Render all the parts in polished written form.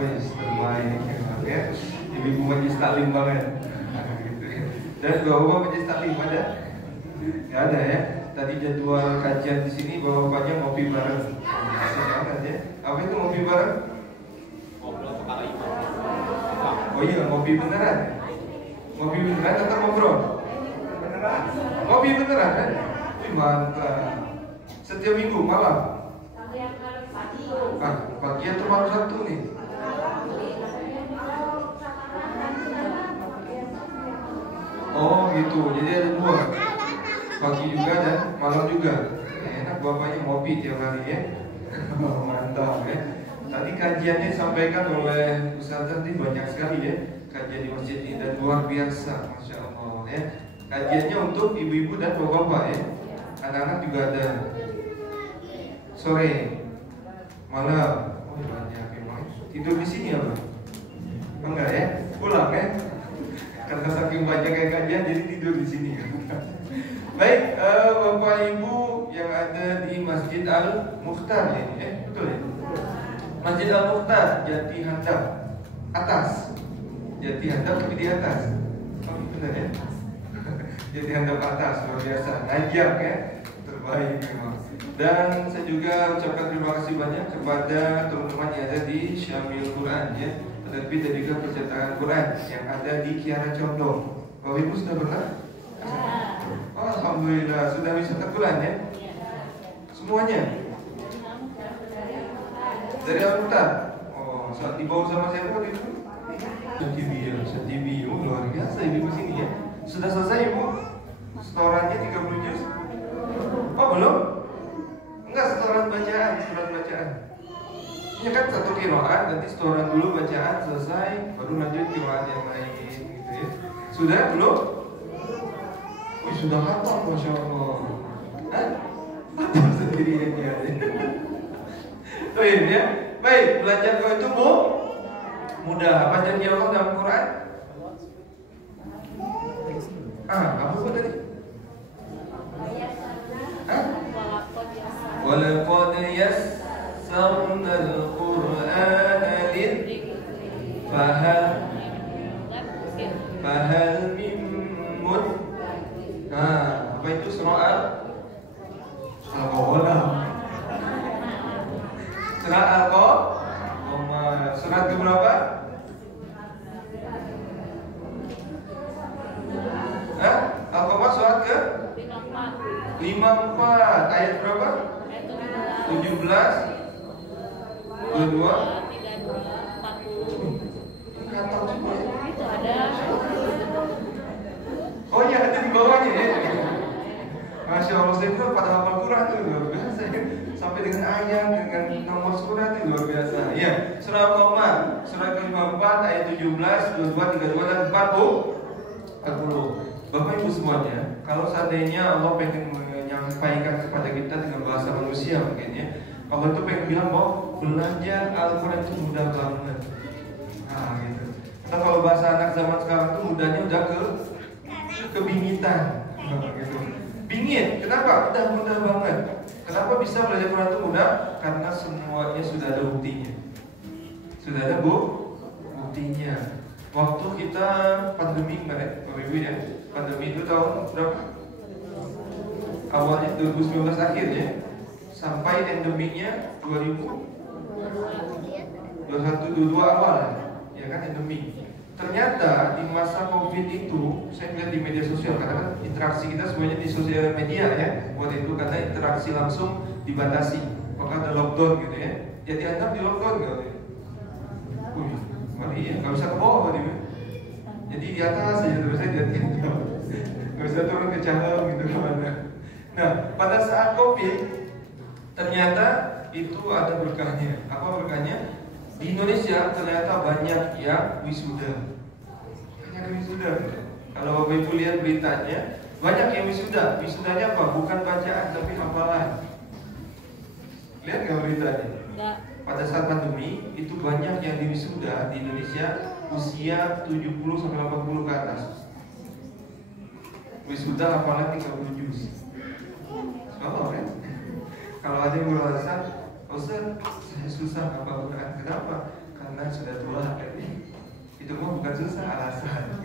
Wih, terbaik ya. Ibu majlis taklim banget. Gitu ya. Dan bapak majlis taklim ada? Nggak ada ya. Tadi jadwal kajian di sini bapak-bapaknya ngopi bareng. Banget ya. Apa itu ngopi bareng? Ngobrol perkara iman. Oh iya, ngopi beneran. Ngopi beneran atau ngobrol? Beneran. Ngopi beneran kan? Mantap. Setiap minggu malam. Pagi atau malam Sabtu nih? Oh gitu, jadi ada dua, pagi juga dan malam juga. Enak bapaknya ngopi tiap hari ya. Mantap ya. Tadi kajiannya disampaikan oleh Ustazah tadi banyak sekali ya. Kajian di masjid ini dan luar biasa, Masya Allah ya. Kajiannya untuk ibu-ibu dan bapak-bapak ya. Anak-anak juga ada. Sore, malam, oh banyak memang. Tidur di sini apa? Enggak ya? Pulang ya? Karena saking banyak kayak kajian jadi tidur di sini. Baik, bapak ibu yang ada di Masjid Al Mukhtar ya, betul ya? Masjid Al Mukhtar, Jati Handap atas, Jati Handap tapi di atas. Oh benar ya? Jati Handap atas, luar biasa. Najak ya, terbaik memang. Dan saya juga ucapkan terima kasih banyak kepada teman-teman yang ada di Syamil Quran ya. Terlebih dan juga percetakan Quran yang ada di Kiara Condong. Bapak Ibu sudah pernah? Oh, alhamdulillah sudah bisa Quran ya? Semuanya? Dari Al-Mukhtar? Oh, saat dibawa sama siapa waktu itu? Setibi, luar biasa ibu sini ya. Sudah selesai ibu? Setorannya 30 juz? Oh belum? Enggak, setoran bacaan, surat bacaan. Ini kan satu qiraat, nanti setoran dulu bacaan selesai, baru lanjut qiraat yang lain gitu ya. Sudah belum? Oh, sudah hafal, Masya Allah. Hah? Hafal sendirian ya. Baik ya. Baik, belajar kau itu mudah. Apa janji Allah dalam Quran? Apa tadi? Hah? Walaqad yassarna al-Qur'ana lidhikri fahal min apa itu surah Al-Qamar? Surah Al-Qamar. Surat ke berapa? Al-Qamar surat ke 54. Ayat berapa? 17, 22, 40. Kata semua ya? Itu ada. Oh iya, ada di bawahnya ya. Masya Allah, saya kira pada hafal Quran itu luar biasa ya. Sampai dengan ayat, dengan nomor surat itu luar biasa. Ya, surah Al-Qamar, surah ke-54 ayat 17, 22, 32 dan 40. Bapak Ibu semuanya, kalau seandainya Allah pengen menyampaikan kepada kita dengan bahasa manusia mungkin ya, Allah itu pengen bilang bahwa belajar Al-Quran itu mudah banget. Nah gitu. Nah, kalau bahasa anak zaman sekarang itu mudahnya udah kebingitan gitu. Bingit, kenapa? Udah mudah banget. Kenapa bisa belajar Quran itu mudah? Karena semuanya sudah ada buktinya. Sudah ada buktinya. Waktu kita pandemi kemarin, Bapak Ibu ya, pandemi itu tahun berapa? Awalnya 2019 akhirnya sampai endemiknya 2021-22 awal ya kan endemik. Ternyata di masa Covid itu saya lihat di media sosial karena kan interaksi kita semuanya di sosial media ya. Waktu itu karena interaksi langsung dibatasi, maka ada lockdown gitu ya. Jadi Anda di lockdown gitu. Mari ya, nggak bisa ke bawah tadi. Jadi di atas saja terus saya jadi nggak bisa turun ke cabang gitu kemana. Nah, pada saat Covid ternyata itu ada berkahnya. Apa berkahnya? Di Indonesia ternyata banyak yang wisuda. Banyak yang wisuda. Kalau Bapak Ibu lihat beritanya, banyak yang wisuda. Wisudanya apa? Bukan bacaan tapi hafalan. Lihat nggak beritanya? Enggak. Pada saat pandemi itu banyak yang diwisuda di Indonesia usia 70 sampai 80 ke atas. Wisuda hafalan 30 juz. Oh, kan? Kalau ada yang merasa, Ustaz, saya susah hafal Quran. Kenapa? karena sudah tua. Itu mah bukan susah, alasan.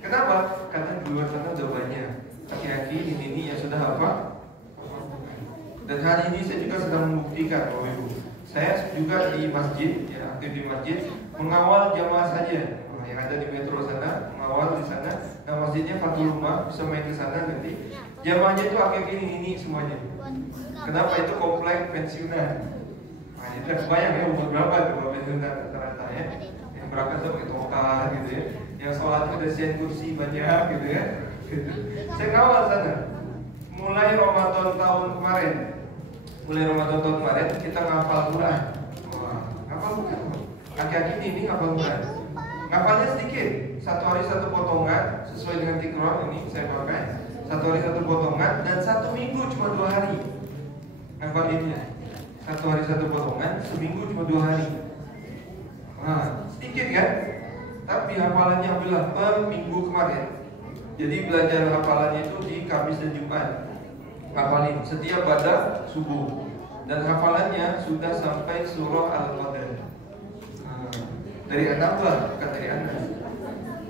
Kenapa? Karena di luar sana udah banyak laki-laki ini yang sudah apa? Dan hari ini saya juga sedang membuktikan, Bapak Ibu. Saya juga di masjid, ya aktif di masjid, mengawal jamaah saja. Yang ada di metro sana, mengawal di sana. Nah masjidnya Fathul Rumah, bisa main ke sana nanti. Jamaahnya itu laki-laki ini semuanya. Kenapa? Itu komplek pensiunan. Nah itu kan kebayang ya umur berapa tuh Bapak pensiunan rata-rata ya. Yang berangkat tuh pakai tongkat gitu ya. Yang sholatnya udah sian kursi banyak gitu ya. Saya ngawal sana. Mulai Ramadan tahun kemarin, kita ngafal Quran. Wah, ngafal Quran. Laki-laki ini ngafal Quran. Ngafalnya sedikit, satu hari satu potongan sesuai dengan tikron ini saya pakai. Satu hari satu potongan dan satu minggu cuma 2 hari. Ngafalinnya. Satu hari satu potongan, seminggu cuma 2 hari. Nah, sedikit kan? Tapi hafalannya alhamdulillah per minggu kemarin. Jadi belajar hafalannya itu di Kamis dan Jumat. Hafalin setiap pada subuh. Dan hafalannya sudah sampai surah Al-Qadr. Dari An-Naba, bukan dari Anas.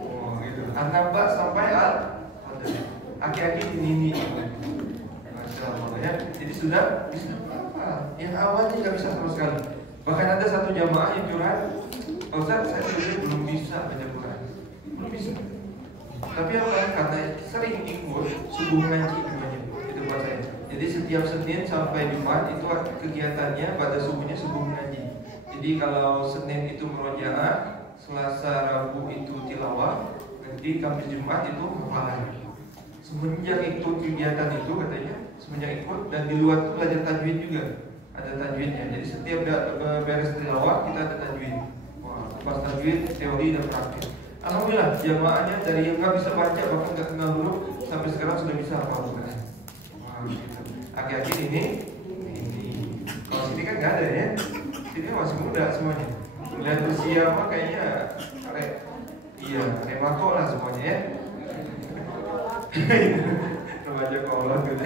Oh gitu. An-Naba sampai Al-Qadr. Aki-aki ini. Masya Allah ya. Jadi sudah bisa apa? Yang awalnya nggak bisa sama sekali. Bahkan ada satu jamaah yang curhat, Ustaz, saya sebenarnya belum bisa baca Quran. Belum bisa. Tapi apa? Karena sering ikut subuh ngaji namanya. Itu buat saya. Jadi setiap Senin sampai Jumat itu kegiatannya pada subuhnya subuh ngaji. Jadi kalau Senin itu murojaah, Selasa Rabu itu tilawah, nanti Kamis Jumat itu hafalan. Semenjak ikut kegiatan itu katanya, semenjak ikut dan di luar itu belajar tajwid juga. Ada tajwidnya. Jadi setiap beres tilawah kita ada tajwid. Wah, pas tajwid teori dan praktik. Alhamdulillah jamaahnya dari yang nggak bisa baca bahkan nggak kenal huruf sampai sekarang sudah bisa hafal Quran. Wah, gitu. Aki-aki ini. Kalau sini kan nggak ada ya. Sini masih muda semuanya. Lihat usia mah kayaknya remako lah semuanya ya. Remaja kolot gitu.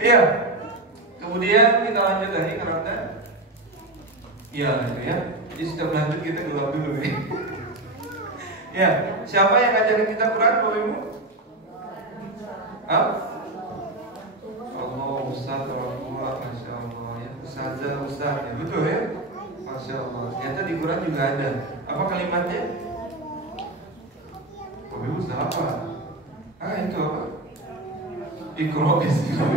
Iya. Kemudian kita lanjut lagi karena iya gitu ya. Jadi setiap lanjut kita gelap dulu ya. Ya, siapa yang ngajarin kita Quran, Bapak Ibu? Allah, Ustaz, orang tua, Masya Allah ya. Ustaz ya, betul ya? Masya Allah. Ternyata di Quran juga ada. Apa kalimatnya? Bapak Ibu sudah apa? Itu apa? Iqra bismillah.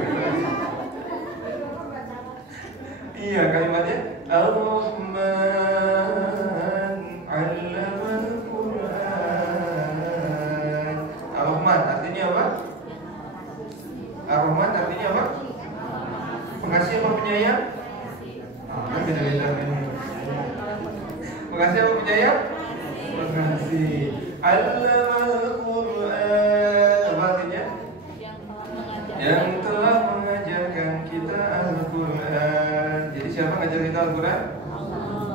Iya, kalimatnya Ar-Rahman 'allamal Quran. Ar-Rahman artinya apa? Ar-Rahman artinya apa? Pengasih apa penyayang? Kan beda-beda ini. Pengasih apa penyayang? Pengasih. 'Allamal Quran. Apa artinya? Yang telah mengajarkan kita Al-Quran. Jadi siapa ngajar kita Al-Quran?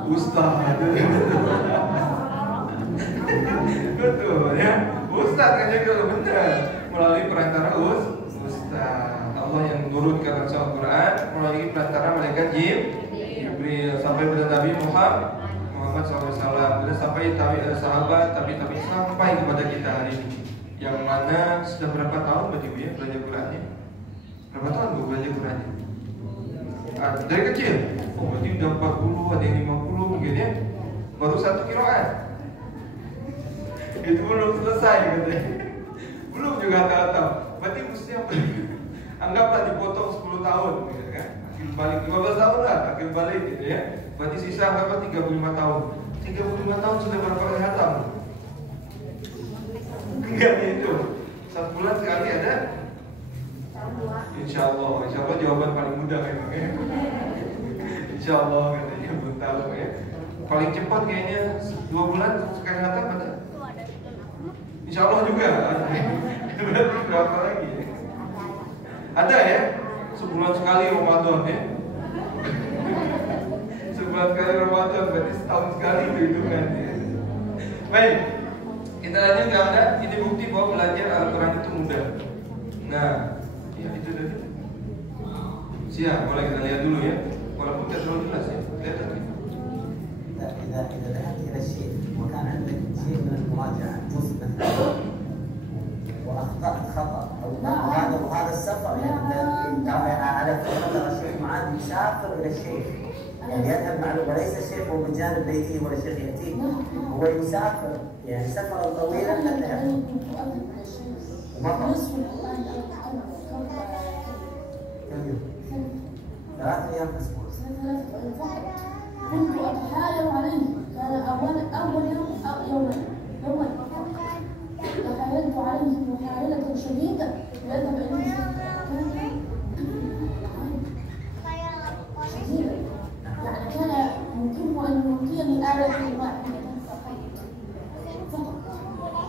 Ustaz. Betul ya. Ustaz ngajar kita benar melalui perantara Ustaz. Allah yang menurunkan Al-Quran melalui perantara malaikat Jibril sampai pada Nabi Muhammad SAW. Dan sampai sahabat sampai kepada kita hari ini. Yang mana sudah berapa tahun berarti Bu ya belajar Qurannya? Berapa tahun Bu belajar Qurannya? Dari kecil? Oh berarti udah 40, ada yang 50 mungkin ya. Baru 1 qiraat. Itu belum selesai katanya. Belum juga hafal. Berarti mesti apa? Anggaplah dipotong 10 tahun gitu kan. Akhir balik 15 tahun lah akhir balik gitu ya. Berarti sisa anggaplah 35 tahun. 35 tahun sudah berapa kali hatam? Enggak itu. 1 bulan sekali ada. Insya Allah jawaban paling mudah memang ya. Insya Allah katanya belum tahu ya. Paling cepat kayaknya 2 bulan sekali hatam ada. Insya Allah juga. Berarti berapa lagi? Ya? Ada ya. Sebulan sekali Ramadan ya. Sebulan sekali Ramadan berarti setahun sekali itu hitungannya. Baik. Kita lanjut ke Anda. Ini bukti bahwa belajar Al-Quran itu mudah. Nah, ya itu tadi. Siap, boleh kita lihat dulu ya. Walaupun tidak terlalu jelas ya. Lihat tadi. إذا ذهبت إلى الشيخ وكان عندك شيء من المراجعة جزء مثلا وأخطأت خطأ وهذا السفر يعني على فترة الشيخ معاذ يسافر إلى الشيخ يعني يذهب معه وليس الشيخ هو بجانب بيته ولا الشيخ يأتيه هو يسافر يعني سفرا طويلا للذهاب ومطر كم يوم؟ 3 أيام في الأسبوع كنت أتحايل عليه كان أول يوم يوما تحايلت عليه محاولة شديدة ليذهب إليه شديدة يعني كان يمكنه أن يمكنني آلة واحدة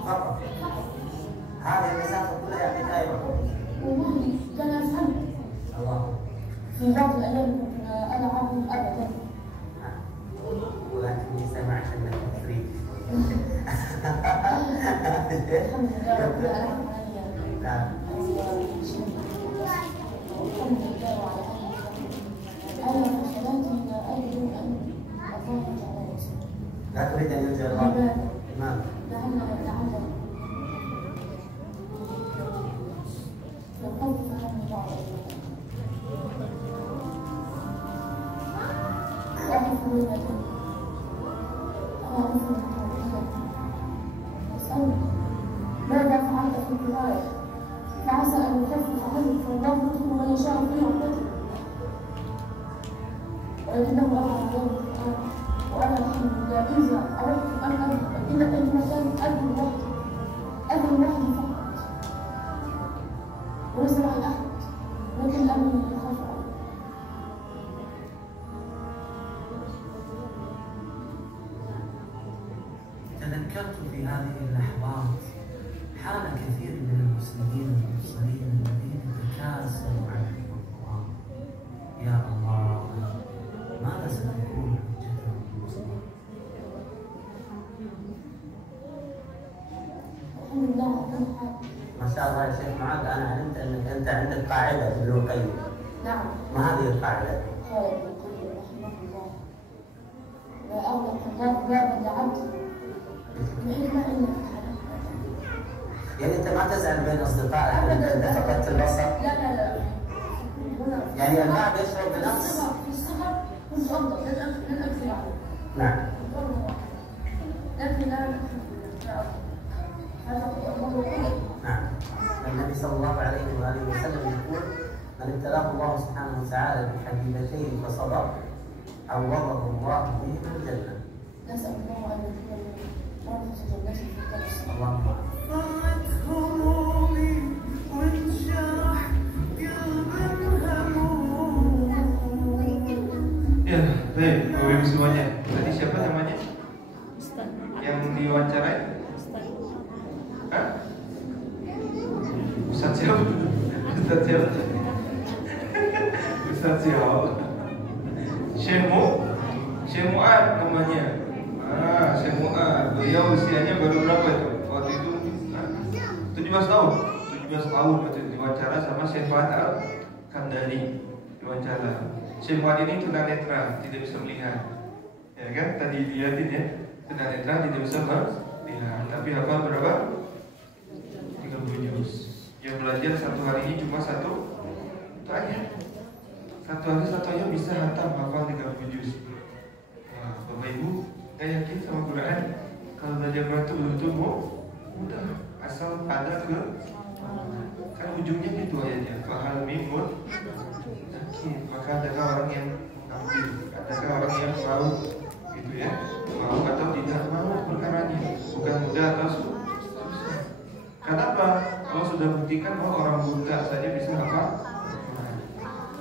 فقط هذه المسافة كلها يعطيك أيضا والله كان يفهم الله في بعض الأيام كنت ألعب أبدا ولكني سمعت أنك تفريد الحمد لله رب العالمين نعم الحمد لله وعلى أنا في صلاتي لا أرجو أن أفرج على نفسي لا تريد أن يرجع الله لماذا؟ لعل يخفف عني بعض وأعرف ليلة أنا أعرف أسألك ماذا فعلت في البداية؟ فعسى أن يخفف عنك فالله يطلب من يشاء في رحمته ولكنه أرى عليه وأنا الحمد لله إذا أردت أن أذهب إلى أي مكان أذهب وحدي فقط وليس معي أحد لكن أبي يخاف علي تذكرت في هذه اللحظات حال كثير من المسلمين المبصرين الذين تكاسلوا عن حفظ القرآن يا الله ماذا ستكون حجتهم المسلمين؟ الحمد لله على كل حال ما شاء الله يا شيخ معاذ أنا علمت أنك أنت عندك قاعدة في ابن القيم نعم ما هذه القاعدة؟ قال ابن القيم رحمه الله لا أغلق الله بابا لعبد بحكمة إلا فتحه يعني أنت ما تزعل بين أصدقائك إذا فقدت البصر؟ لا يعني البعض يشعر بنقص؟ في الصغر كنت أفضل لن أكذب عليه نعم لكن الآن هذا هو الأمر نعم النبي صلى الله عليه وآله وسلم يقول من ابتلاه الله سبحانه وتعالى بحبيبتين فصبر عوضه الله بهما الجنة. نسأل الله أن يكون ورثة جنته في الدرس. اللهم ya, baik, Bapak Ibu semuanya. Tadi siapa namanya? Yang diwawancarai? Hah? Ustaz siapa? Ustaz siapa? Ustaz siapa? Syekh Mu'ad namanya. Syekh Mu'ad. Beliau usianya baru berapa itu? Waktu itu 17 tahun. 17 tahun waktu itu diwawancara sama Syekh Fuad Al-Kandari. Diwawancara. Syekh Mu'ad ini tunanetra, tidak bisa melihat. Ya kan? Tadi dilihatin ya. Tunanetra tidak bisa melihat. Tapi hafal berapa? 30 juz. Yang belajar satu hari ini cuma satu ayat. Satu hari satu ayat bisa hatam hafal 30 juz. Wah, Bapak Ibu, saya yakin sama Quran. Kalau belajar Quran itu betul-betul mudah. Asal ada ke kan ujungnya gitu ayatnya. Fahal mimun. Maka adakah orang yang ambil, adakah orang yang mau gitu ya, mau atau tidak mau perkaranya, bukan mudah atau susah. Kenapa? Kalau sudah buktikan bahwa orang buta saja bisa apa?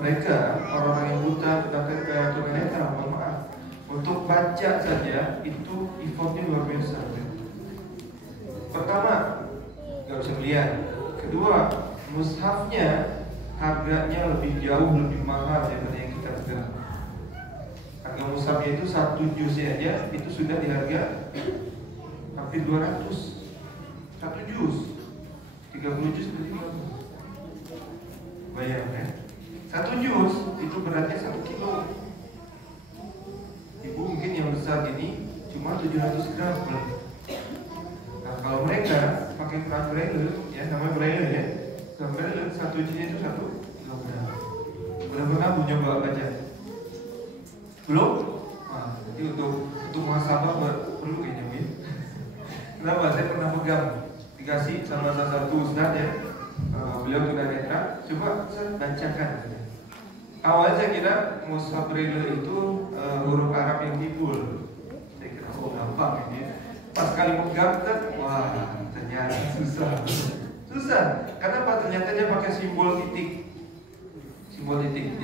Mereka orang-orang yang buta kayak tunanetra, mohon maaf, untuk baca saja itu effortnya luar biasa. Pertama, nggak bisa melihat. Kedua, mushafnya harganya lebih jauh lebih mahal daripada yang kita pegang. Harga mushafnya itu 1 juz aja itu sudah di harga hampir 200. 1 juz 30 juz berarti berapa? Bayang ya. 1 juz itu beratnya 1 kilo. Ibu mungkin yang besar ini 700 gram. Nah, kalau mereka pakai Quran Braille, ya namanya Braille ya, Quran Braille satu isinya itu 1 kilogram. Udah pernah nyoba baca? Belum? Nah, jadi untuk muhasabah perlu kayaknya Min. Kenapa? Saya pernah pegang, dikasih sama salah satu ustaz ya, beliau tunanetra, coba saya bacakan. Awalnya saya kira mushaf Braille itu huruf Arab yang timbul. Saya kira gampang ini. Pas kali pegang, wah ternyata susah. Kenapa? Ternyata dia pakai simbol titik.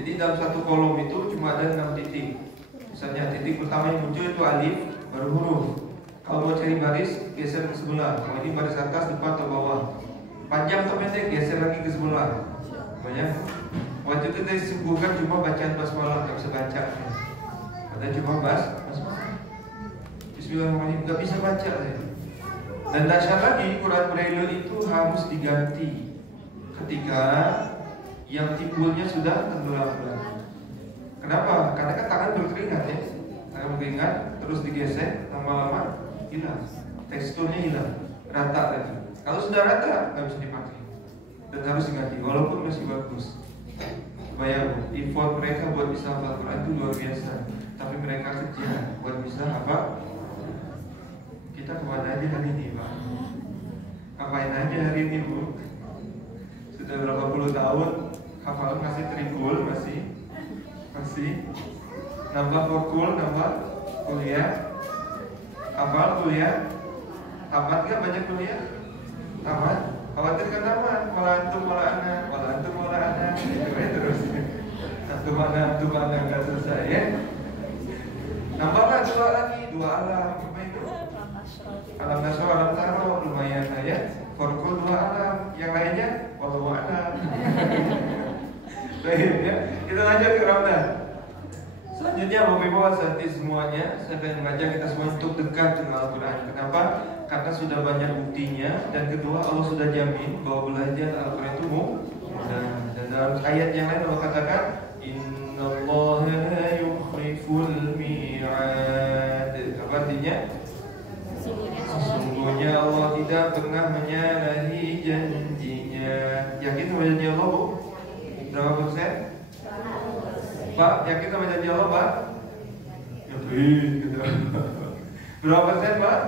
Jadi dalam satu kolom itu cuma ada 6 titik. Misalnya titik pertama yang muncul itu alif, baru huruf. Kalau mau cari baris, geser ke sebelah. Kalau ini baris atas, depan atau bawah. Panjang atau pendek, geser lagi ke sebelah. Banyak. Waktu itu saya disuguhkan cuma bacaan basmalah, nggak bisa baca. Ada cuma basmalah. Bismillahirrahmanirrahim, nggak bisa baca saya. Dan dahsyat lagi, Quran Braille itu harus diganti ketika yang timbulnya sudah tenggelam. Kenapa? Karena kan tangan berkeringat ya. Tangan berkeringat, terus digesek, lama-lama hilang. Teksturnya hilang, rata lagi. Kalau sudah rata, nggak bisa dipakai. Dan harus diganti, walaupun masih bagus. Bayang, effort mereka buat bisa hafal Quran itu luar biasa. Tapi mereka kerja buat bisa apa? Kita kemana aja hari ini, Pak? Ngapain aja hari ini, Bu? Sudah berapa puluh tahun, hafalan masih terikul, masih nambah forkul, nambah kuliah. Hafal kuliah, tamat gak banyak kuliah? Tamat, khawatir kan tamat, malah antum malah anak, terus antum mana nggak selesai ya? Nambahlah dua alam, apa itu? Alam nasro, alam taro, lumayan lah ya. Forkul 2 alam, yang lainnya wallahu a'lam. Baik ya, kita lanjut ke Ramadan. Selanjutnya Bapak Ibu hati semuanya, saya akan mengajak kita semua untuk dekat dengan Al-Quran. Kenapa? Karena sudah banyak buktinya. Dan kedua, Allah sudah jamin bahwa belajar Al-Quran itu mudah. Dan dalam ayat yang lain Allah katakan, Innallaha yukhliful mi'ad. Apa artinya? Sesungguhnya Allah tidak pernah menyalahi janjinya. Yakin sama janji Allah, Bu? Berapa persen? Pak, yakin sama janji Allah, Pak? Yakin gitu. Berapa persen, Pak?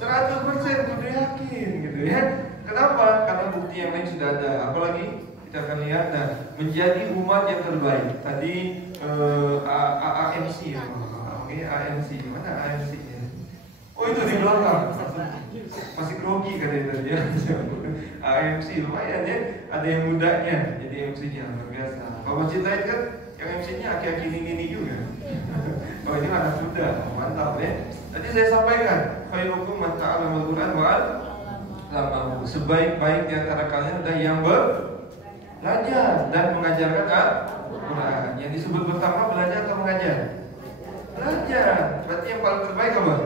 100% kudu yakin gitu ya. Kenapa? Karena bukti yang lain sudah ada. Apalagi kita akan lihat, nah, menjadi umat yang terbaik. Tadi AMC ya. Oke, AMC. Mana AMC? Oh, itu di belakang. Masih grogi katanya tadi ya. AMC lumayan ya. Ada yang mudanya jadi MC-nya luar biasa. Kalau Masjid Lain kan yang MC-nya aki-aki ini juga. Oh, ini anak muda, mantap ya. Tadi saya sampaikan, khairukum man ta'allama al-Qur'an wa 'allamahu. Sebaik-baik di antara kalian adalah yang belajar dan mengajarkan Al-Qur'an. Yang disebut pertama belajar atau mengajar? Belajar. Berarti yang paling terbaik apa?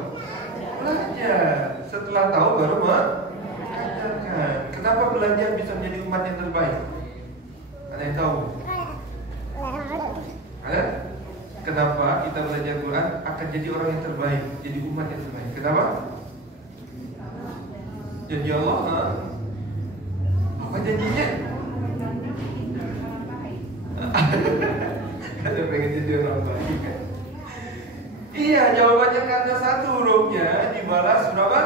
Belajar. Setelah tahu baru mengajarkan. Kenapa belajar bisa menjadi umat yang terbaik? Ada yang tahu? Ada? Kenapa kita belajar Quran akan jadi orang yang terbaik, jadi umat yang terbaik? Kenapa? Janji Allah, apa janjinya? Ada pengen jadi orang baik kan? Iya, jawabannya karena satu hurufnya dibalas berapa?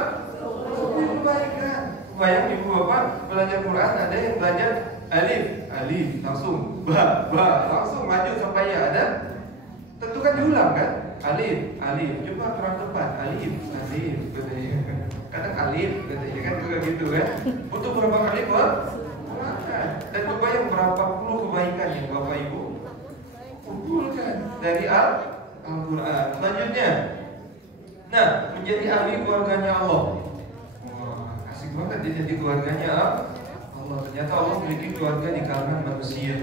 10 kebaikan. Bayang ibu bapak belajar Quran, ada yang belajar alif langsung, ba langsung lanjut sampai ya, ada? Tentu kan diulang kan? Alif, coba kurang tepat, alif, katanya. Kadang alif, katanya kan juga gitu kan? Untuk berapa kali dan kebayang berapa puluh kebaikan yang Bapak Ibu kumpulkan dari Al-Quran. Selanjutnya, nah, menjadi ahli keluarganya Allah. Wah, asik banget dia jadi keluarganya Allah. Ternyata Allah memiliki keluarga di kalangan manusia.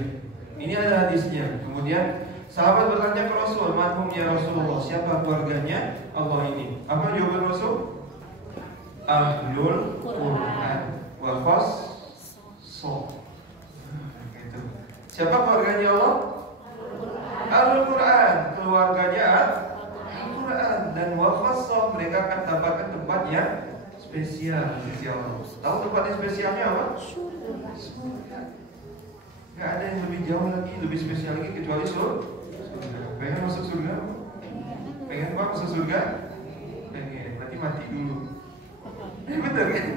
Ini ada hadisnya. Kemudian sahabat bertanya ke Rasul, "Man ya Rasulullah, siapa keluarganya Allah ini?" Apa jawaban Rasul? Ahlul Quran wa khassoh. Gitu. Siapa keluarganya Allah? Ahlul Quran, keluarganya Al-Quran. Dan wafasoh, mereka akan dapatkan tempat yang spesial. Tahu tempatnya spesialnya apa? Surga. Gak ada yang lebih jauh lagi, lebih spesial lagi kecuali surga. Pengen masuk surga? Pengen apa masuk surga? Pengen, berarti mati dulu. Bener kan?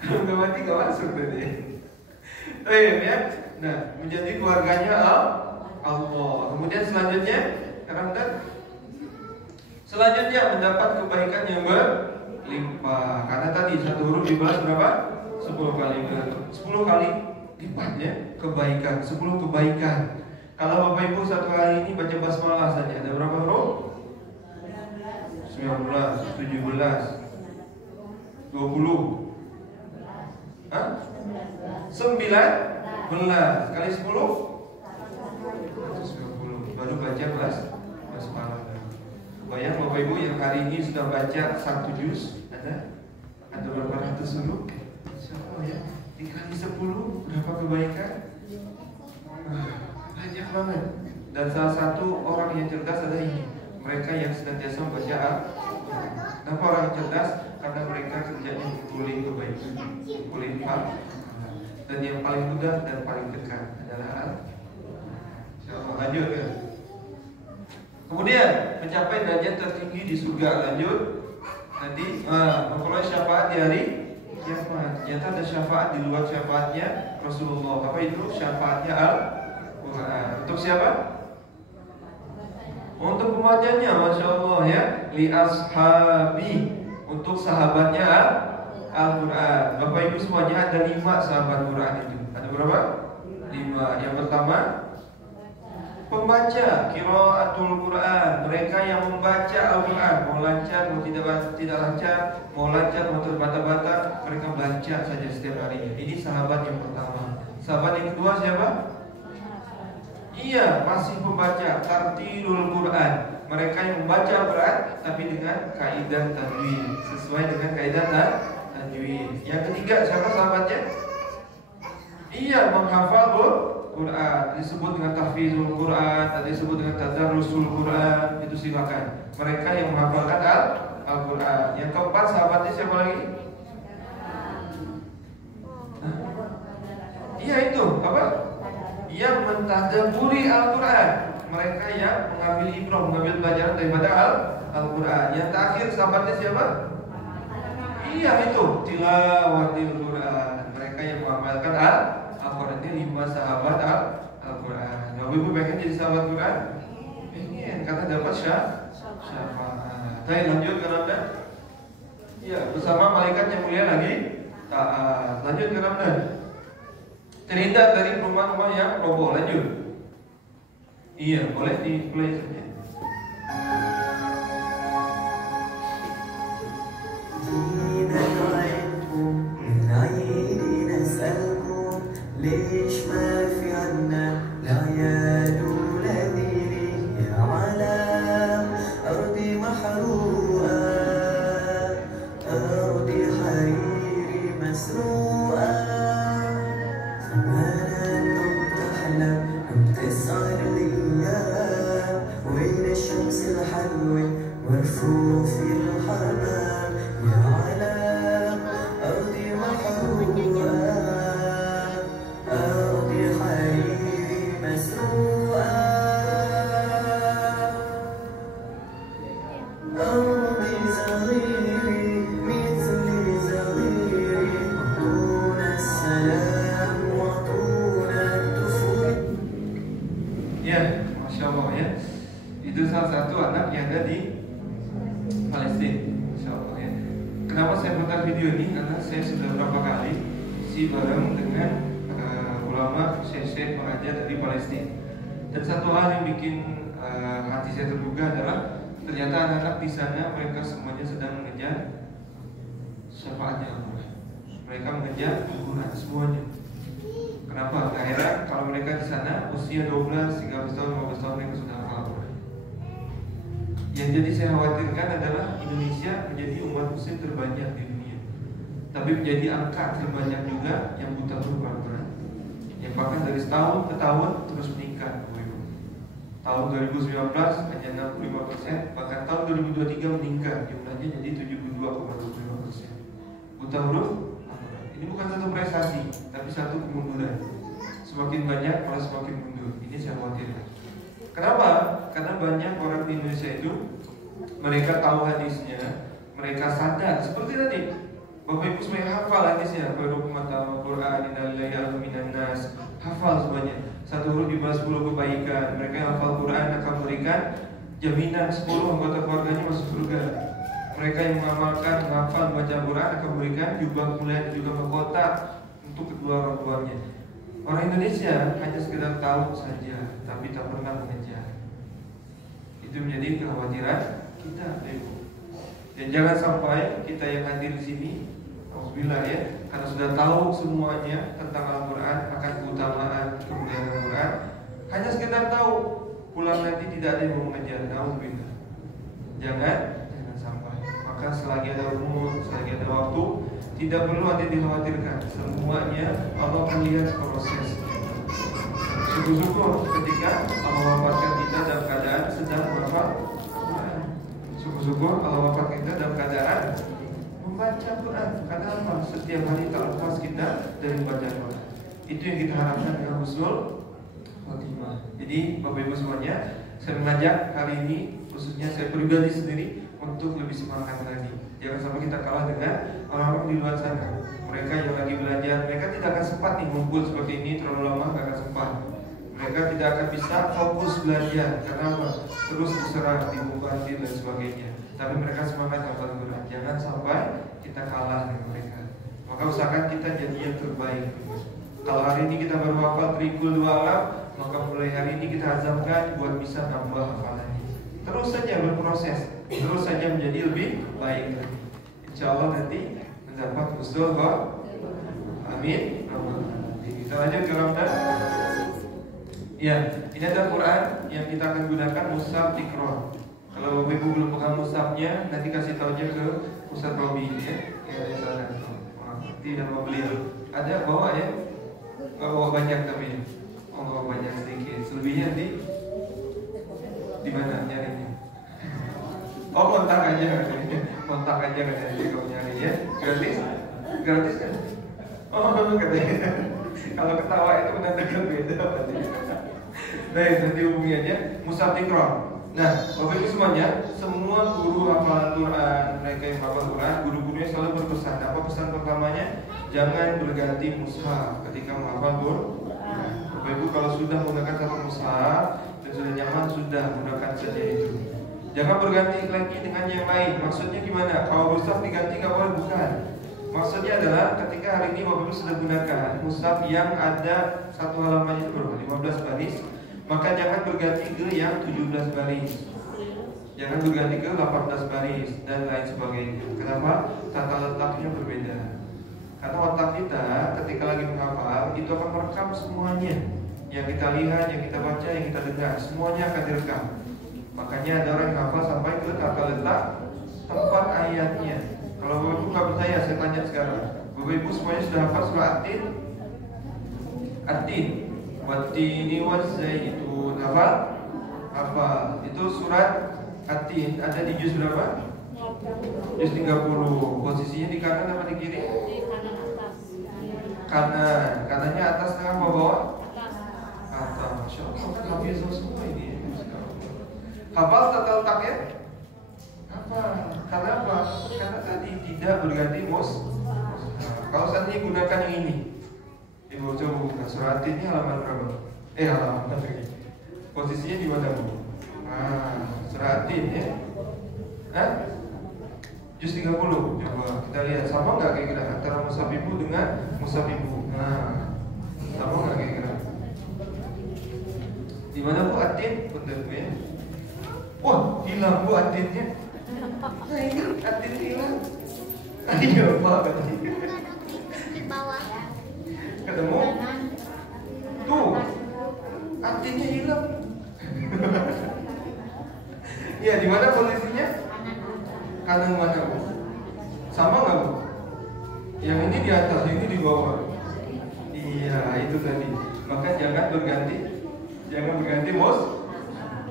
Kalau nggak mati nggak masuk berarti. Ya. Nah, menjadi keluarganya Allah. Kemudian selanjutnya, selanjutnya mendapat kebaikan yang berlimpah. Karena tadi satu huruf dibalas berapa? 10 kali. 10 kali lipatnya kebaikan. 10 kebaikan. Kalau Bapak Ibu satu hari ini baca basmalah saja, ada berapa huruf? 19, 17, 20. Hah? 19 kali 10 120. Baru baca basmalah. Bayang Bapak Ibu yang hari ini sudah baca 1 juz, ada berapa ratus huruf? Insyaallah ya. Dikali 10 berapa kebaikan? Banyak banget. Dan salah satu orang yang cerdas adalah ini, mereka yang senantiasa membaca Al-Quran. Kenapa orang yang cerdas? Karena mereka kerjanya mengumpulin kebaikan, mengumpulin pahala. Dan yang paling mudah dan paling dekat adalah Al-Quran. Lanjut ya. Kemudian mencapai derajat tertinggi di surga. Lanjut. Nanti memperoleh syafaat di hari kiamat. Ternyata ada syafaat di luar syafaatnya Rasulullah. Apa itu? Syafaatnya Al-Quran. Untuk siapa? Untuk pembacanya, Masya Allah ya. Li ashabi, untuk sahabatnya Al-Quran. Bapak Ibu semuanya ada 5 sahabat Quran itu. Ada berapa? 5. Yang pertama, pembaca qiraatul Quran, mereka yang membaca Al-Quran, mau lancar, mau tidak lancar, mau lancar, mau terbata-bata, mereka baca saja setiap harinya. Ini sahabat yang pertama. Sahabat yang kedua siapa? Iya, masih pembaca tartilul Quran, mereka yang membaca Al-Quran tapi dengan kaidah tajwid, sesuai dengan kaidah tajwid. Yang ketiga siapa sahabatnya? Iya, menghafal Quran, disebut dengan tahfizul Quran, tadi disebut dengan tadarrusul Quran, itu silakan. Mereka yang menghafalkan Al-Quran. Yang keempat sahabatnya siapa lagi? Iya itu, apa? Yang mentadaburi Al-Quran, mereka yang mengambil ibrah, mengambil pelajaran daripada Al-Quran. Yang terakhir sahabatnya siapa? Iya itu, tilawatil Quran, mereka yang mengamalkan Al-Quran. Ini 5 sahabat Al-Quran. Bapak Ibu pengen jadi sahabat Quran? Pengen, karena dapat syafaat. Baik, lanjut ke Ramadan. Iya, bersama malaikat yang mulia lagi taat. Lanjut ke Ramadan. Terhindar dari rumah-rumah yang roboh. Lanjut. Iya, boleh di play saja. ليش ما في عنا العيال ولديني على أرضي محروقة أرضي حريري مسروقة زمانا لو تحلم لو تسعر الأيام وين الشمس الحلوة ورفوف الحمام يا على أرضي محروقة Itu salah satu anak yang ada di Palestina, insyaallah ya. Kenapa saya putar video ini? Karena saya sudah beberapa kali bareng dengan ulama syekh pengajar dari Palestina. Dan satu hal yang bikin hati saya tergugah adalah ternyata anak-anak di sana mereka semuanya sedang mengejar syafaatnya Allah. Mereka mengejar Al-Quran semuanya. Kenapa? Gak heran kalau mereka di sana usia 12, 13 tahun, 15 tahun mereka sudah hafal Al-Quran. Yang jadi saya khawatirkan adalah Indonesia menjadi umat muslim terbanyak di dunia, tapi menjadi angka terbanyak juga yang buta huruf Al-Quran, yang bahkan dari setahun ke tahun terus meningkat. Tahun 2019 hanya 65%, bahkan tahun 2023 meningkat jumlahnya jadi 72,25%. Buta huruf Al-Quran. Ini bukan satu prestasi, tapi satu kemunduran. Semakin banyak malah semakin mundur. Ini saya khawatirkan. Kenapa? Karena banyak orang di Indonesia itu mereka tahu hadisnya, mereka sadar seperti tadi. Bapak Ibu semuanya hafal hadisnya, Al-Quran, Innalillahi nas, hafal semuanya. Satu huruf dibalas 10 kebaikan. Mereka yang hafal Quran akan memberikan jaminan 10 anggota keluarganya masuk surga. Mereka yang mengamalkan, menghafal, membaca Quran akan memberikan jubah mulia juga mahkota untuk kedua orang tuanya. Orang Indonesia hanya sekedar tahu saja, tapi tak pernah mengejar. Itu menjadi kekhawatiran kita, Ibu. Dan jangan sampai kita yang hadir di sini, alhamdulillah ya, karena sudah tahu semuanya tentang Al-Quran, akan keutamaan kemuliaan Al-Quran, hanya sekedar tahu, pulang nanti tidak ada yang mau mengejar. Alhamdulillah. Jangan sampai. Maka selagi ada umur, selagi ada waktu, tidak perlu ada dikhawatirkan. Semuanya Allah melihat proses. Syukur-syukur ketika Allah wafatkan kita dalam keadaan sedang menghafal Quran. Syukur-syukur Allah wafatkan kita dalam keadaan membaca Quran. Karena apa? Setiap hari tak lepas kita dari membaca Quran. Itu yang kita harapkan dengan husnul khotimah. Jadi Bapak Ibu semuanya, saya mengajak hari ini, khususnya saya pribadi sendiri, untuk lebih semangat lagi. Jangan sampai kita kalah dengan orang-orang di luar sana. Mereka yang lagi belajar, mereka tidak akan sempat nih ngumpul seperti ini terlalu lama, tidak akan sempat. Mereka tidak akan bisa fokus belajar karena apa? Terus diserang, dibubati dan sebagainya. Tapi mereka semangat hafal Quran. Jangan sampai kita kalah dengan mereka. Maka usahakan kita jadi yang terbaik. Kalau hari ini kita baru hafal trikul 2 alam, maka mulai hari ini kita azamkan buat bisa nambah hafalannya. Terus saja berproses, terus saja menjadi lebih baik lagi. Insya Allah nanti mendapat husnul khotimah. Amin. Kita lanjut ke Ramadan. Ya, ini ada Quran yang kita akan gunakan mushaf Iqra. Kalau Bapak Ibu belum pegang mushafnya, nanti kasih tahu aja ke Ustaz Robi ya. Ya di sana. Tidak mau beliau. Ada bawa ya? Bawa banyak tapi. Oh, bawa banyak sedikit. Selebihnya di mana nyarinya? Oh, kontak aja katanya. Kontak aja katanya kalau nyari ya. Gratis? Gratis kan? Oh, katanya. Kalau ketawa itu menandakan beda berarti. Baik, nanti hubungi aja mushaf Iqra. Nah, Bapak Ibu semuanya, semua guru hafalan Quran, mereka yang hafal Quran, guru-gurunya selalu berpesan. Apa pesan pertamanya? Jangan berganti mushaf ketika menghafal Quran. Bapak Ibu kalau sudah menggunakan satu mushaf dan sudah nyaman, sudah gunakan saja itu. Jangan berganti lagi dengan yang lain. Maksudnya gimana? Kalau mushaf diganti nggak boleh, bukan. Maksudnya adalah ketika hari ini Bapak Ibu sudah gunakan mushaf yang ada satu halamannya itu berapa? 15 baris. Maka jangan berganti ke yang 17 baris. Jangan berganti ke 18 baris dan lain sebagainya. Kenapa? Tata letaknya berbeda. Karena otak kita ketika lagi menghafal itu akan merekam semuanya. Yang kita lihat, yang kita baca, yang kita dengar, semuanya akan direkam. Makanya ada orang yang hafal sampai ke tata letak tempat ayatnya. Kalau Bapak Ibu nggak percaya, saya tanya sekarang. Bapak Ibu semuanya sudah hafal surah At-Tin? At-Tin, Wat-Tini Waz-Zaitun. Hafal? Hafal. Itu surat At-Tin ada di juz berapa? Juz 30. Posisinya di kanan apa di kiri? Di kanan atas. Kanan. Kanannya atas, tengah, bawah? Atas. Atas. Masya Allah, kan hafizah semua ini. Hafal tata letaknya? Hafal. Karena apa? Karena tadi tidak berganti kalau saat ini gunakan yang ini. Ibu coba buka surat ini halaman berapa? Halaman lagi. Posisinya di mana, Bu? Surat ya. Juz 30. Coba kita lihat sama nggak kira-kira antara mushaf ibu dengan mushaf ibu. Sama nggak kira-kira? Di mana Bu At-Tin? Bentar Bu ya. Wah, hilang Bu At-Tinnya. Nah ini At-Tin hilang. Iya Pak katanya. Di bawah. Ketemu? Tuh, At-Tinnya hilang. Ya, di mana posisinya? Kanan mana, Bu? Sama nggak, Bu? Yang ini di atas, yang ini di bawah. Iya, itu tadi. Maka jangan berganti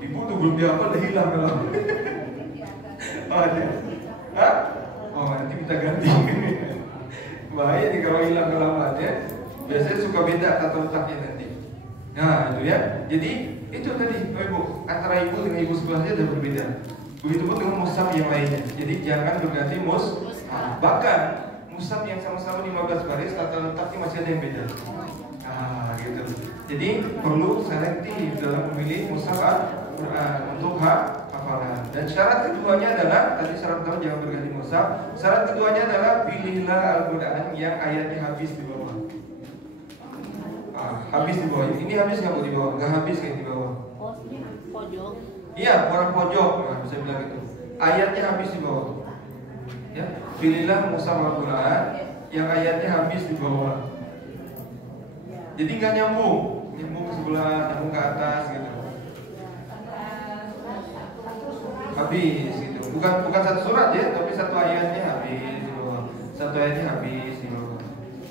ibu tuh belum dihafal udah hilang kalau. Oh ada. Hah? Oh nanti kita ganti. Bahaya nih kalau hilang kelamaan ya. Biasanya suka beda tata letaknya nanti. Nah itu ya. Jadi itu tadi ibu, antara ibu dengan ibu sebelahnya ada berbeda. Begitupun dengan mushaf yang lainnya. Jadi jangan berganti bahkan mushaf yang sama-sama 15 baris tata letaknya masih ada yang beda. Nah gitu. Jadi perlu selektif dalam memilih mushaf Al-Quran untuk hafalan. Dan syarat keduanya adalah, tadi syarat pertama jangan berganti mushaf. Syarat keduanya adalah pilihlah Al-Quran yang ayatnya habis di bawah. Habis di bawah. Ini habis nggak mau di bawah? Nggak habis kayak di bawah. Pojok. Iya, orang pojok. Nah, bisa bilang itu. Ayatnya habis di bawah. Ya, pilihlah mushaf Al-Quran yang ayatnya habis di bawah. Jadi nggak nyambung ke sebelah, nyambung ke atas gitu. Habis gitu. Bukan satu surat ya, tapi satu ayatnya habis di bawah. Satu ayatnya habis di bawah.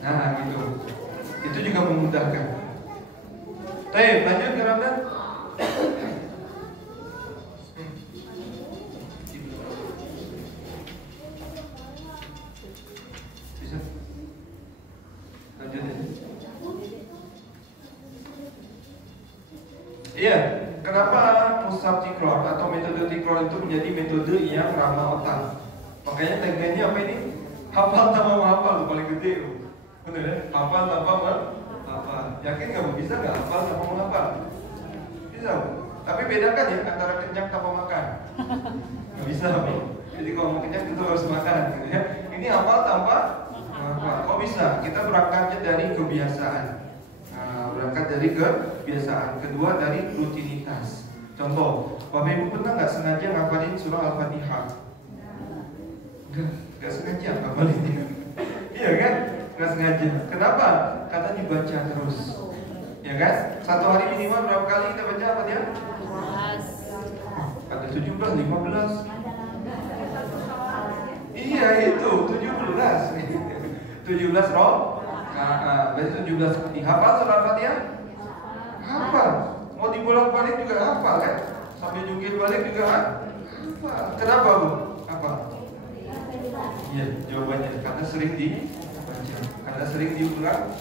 Nah, gitu. Itu juga memudahkan. Baik, lanjut ke Ramadan. Bisa? Lanjut aja. Iya, kenapa mushaf tikror atau metode tikror itu menjadi metode yang ramah otak? Makanya tagline-nya apa ini? Hafal tanpa menghafal, itu paling gede. Bener ya? Hafal tanpa menghafal. Yakin nggak bisa nggak hafal tanpa menghafal? Bisa. Tapi bedakan ya antara kenyang tanpa makan. Nggak bisa, Bro. Jadi kalau mau kenyang itu harus makan, gitu ya. Ini hafal tanpa menghafal. Kok bisa? Kita berangkatnya dari kebiasaan. Berangkat dari kebiasaan. Kedua dari rutinitas. Contoh, Bapak Ibu pernah nggak sengaja ngafalin surah Al-Fatihah? Nggak sengaja ngafalinnya. Iya kan? Nggak sengaja. Kenapa? Karena dibaca terus. Ya kan? Satu hari minimal berapa kali kita baca Al-Fatihah? Ada 17, 15. Iya itu 17. 17 roh. Berarti 17 kali. Hafal surah Al-Fatihah? Hafal. Mau dibolak-balik juga hafal kan? Sambil jungkir balik juga hafal. Kenapa Bu? Hafal? Iya, jawabannya karena sering dibaca, karena sering diulang.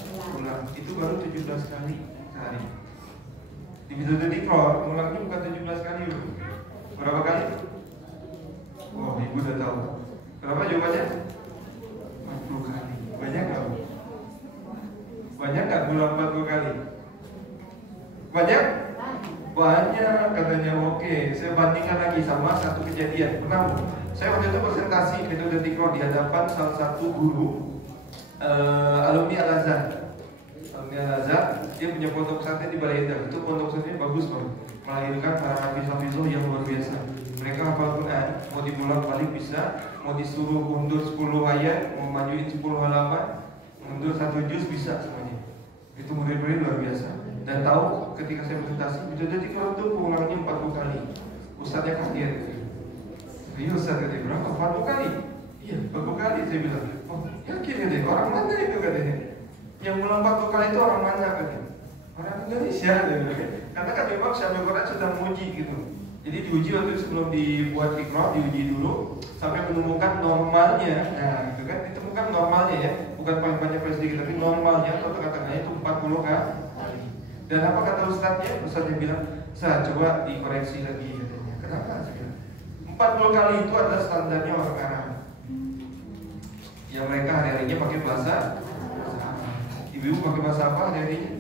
Itu baru 17 kali sehari. Di metode tikror, ulangnya bukan 17 kali loh. Berapa kali? Oh, Ibu udah tahu. Berapa jawabannya? 40 kali. Banyak nggak? Banyak nggak ulang 40 kali? Banyak? Banyak katanya. Oke, saya bandingkan lagi sama satu kejadian. Pernah saya waktu itu presentasi metode tikror di hadapan salah satu guru alumni Al-Azhar. Alumni Al-Azhar, dia punya pondok pesantren di Balai Endah. Itu pondok pesantren bagus banget, melahirkan para hafiz-hafizoh yang luar biasa. Mereka hafal Quran, mau dibolak-balik bisa, mau disuruh mundur 10 ayat, mau majuin 10 halaman, mundur 1 juz bisa semuanya. Itu murid-murid luar biasa. Dan tahu ketika saya presentasi metode tikror itu pengulangnya 40 kali. Ustadznya kaget. Iya Ustadz katanya, berapa? 40 kali? Iya, 40 kali saya bilang. Oh, yakin katanya, orang mana itu katanya? Yang ulang 40 kali itu orang mana katanya? Orang Indonesia katanya. Karena kan memang Syamil Quran sudah menguji gitu. Jadi diuji waktu itu sebelum dibuat tikror, diuji dulu sampai menemukan normalnya. Nah, itu kan ditemukan normalnya ya, bukan paling banyak paling sedikit, tapi normalnya atau tengah-tengahnya itu 40 kali. Dan apa kata Ustadznya? Ustadznya bilang, "Ustadz, coba dikoreksi lagi katanya." Kenapa? 40 kali itu adalah standarnya orang Arab. Yang mereka hari-harinya pakai bahasa Arab. Ibu pakai bahasa apa hari-harinya?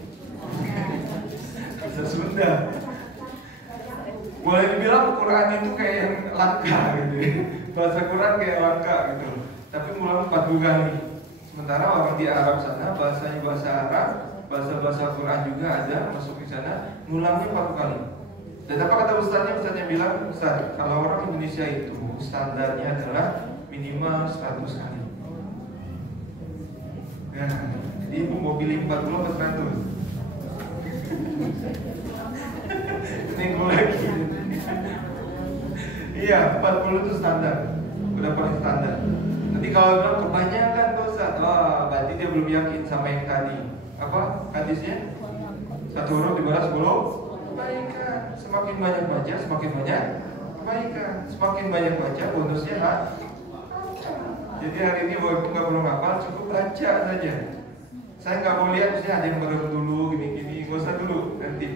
Bahasa Sunda. Boleh dibilang Quran itu kayak yang langka gitu. Bahasa Quran kayak langka gitu. Tapi ngulang 40 kali. Sementara orang di Arab sana bahasanya bahasa Arab, bahasa-bahasa Quran juga ada masuk ke sana, ngulangnya 40 kali. Dan apa kata Ustadznya? Ustadznya bilang, Ustadz, kalau orang Indonesia itu standarnya adalah minimal 100 kali. Ya, jadi ibu mau pilih 40 atau 100? Nego lagi. Iya, 40 itu standar. Udah paling standar. Nanti kalau bilang kebanyakan tuh Ustadz, wah berarti dia belum yakin sama yang tadi. Apa hadisnya? 1 huruf dibalas 10 kebaikan. Semakin banyak baca, semakin banyak kebaikan. Semakin banyak baca, bonusnya hak. Jadi hari ini walaupun nggak perlu ngapal, cukup baca saja. Saya nggak mau lihat, misalnya ada yang merem dulu, gini-gini, nggak usah dulu. Nanti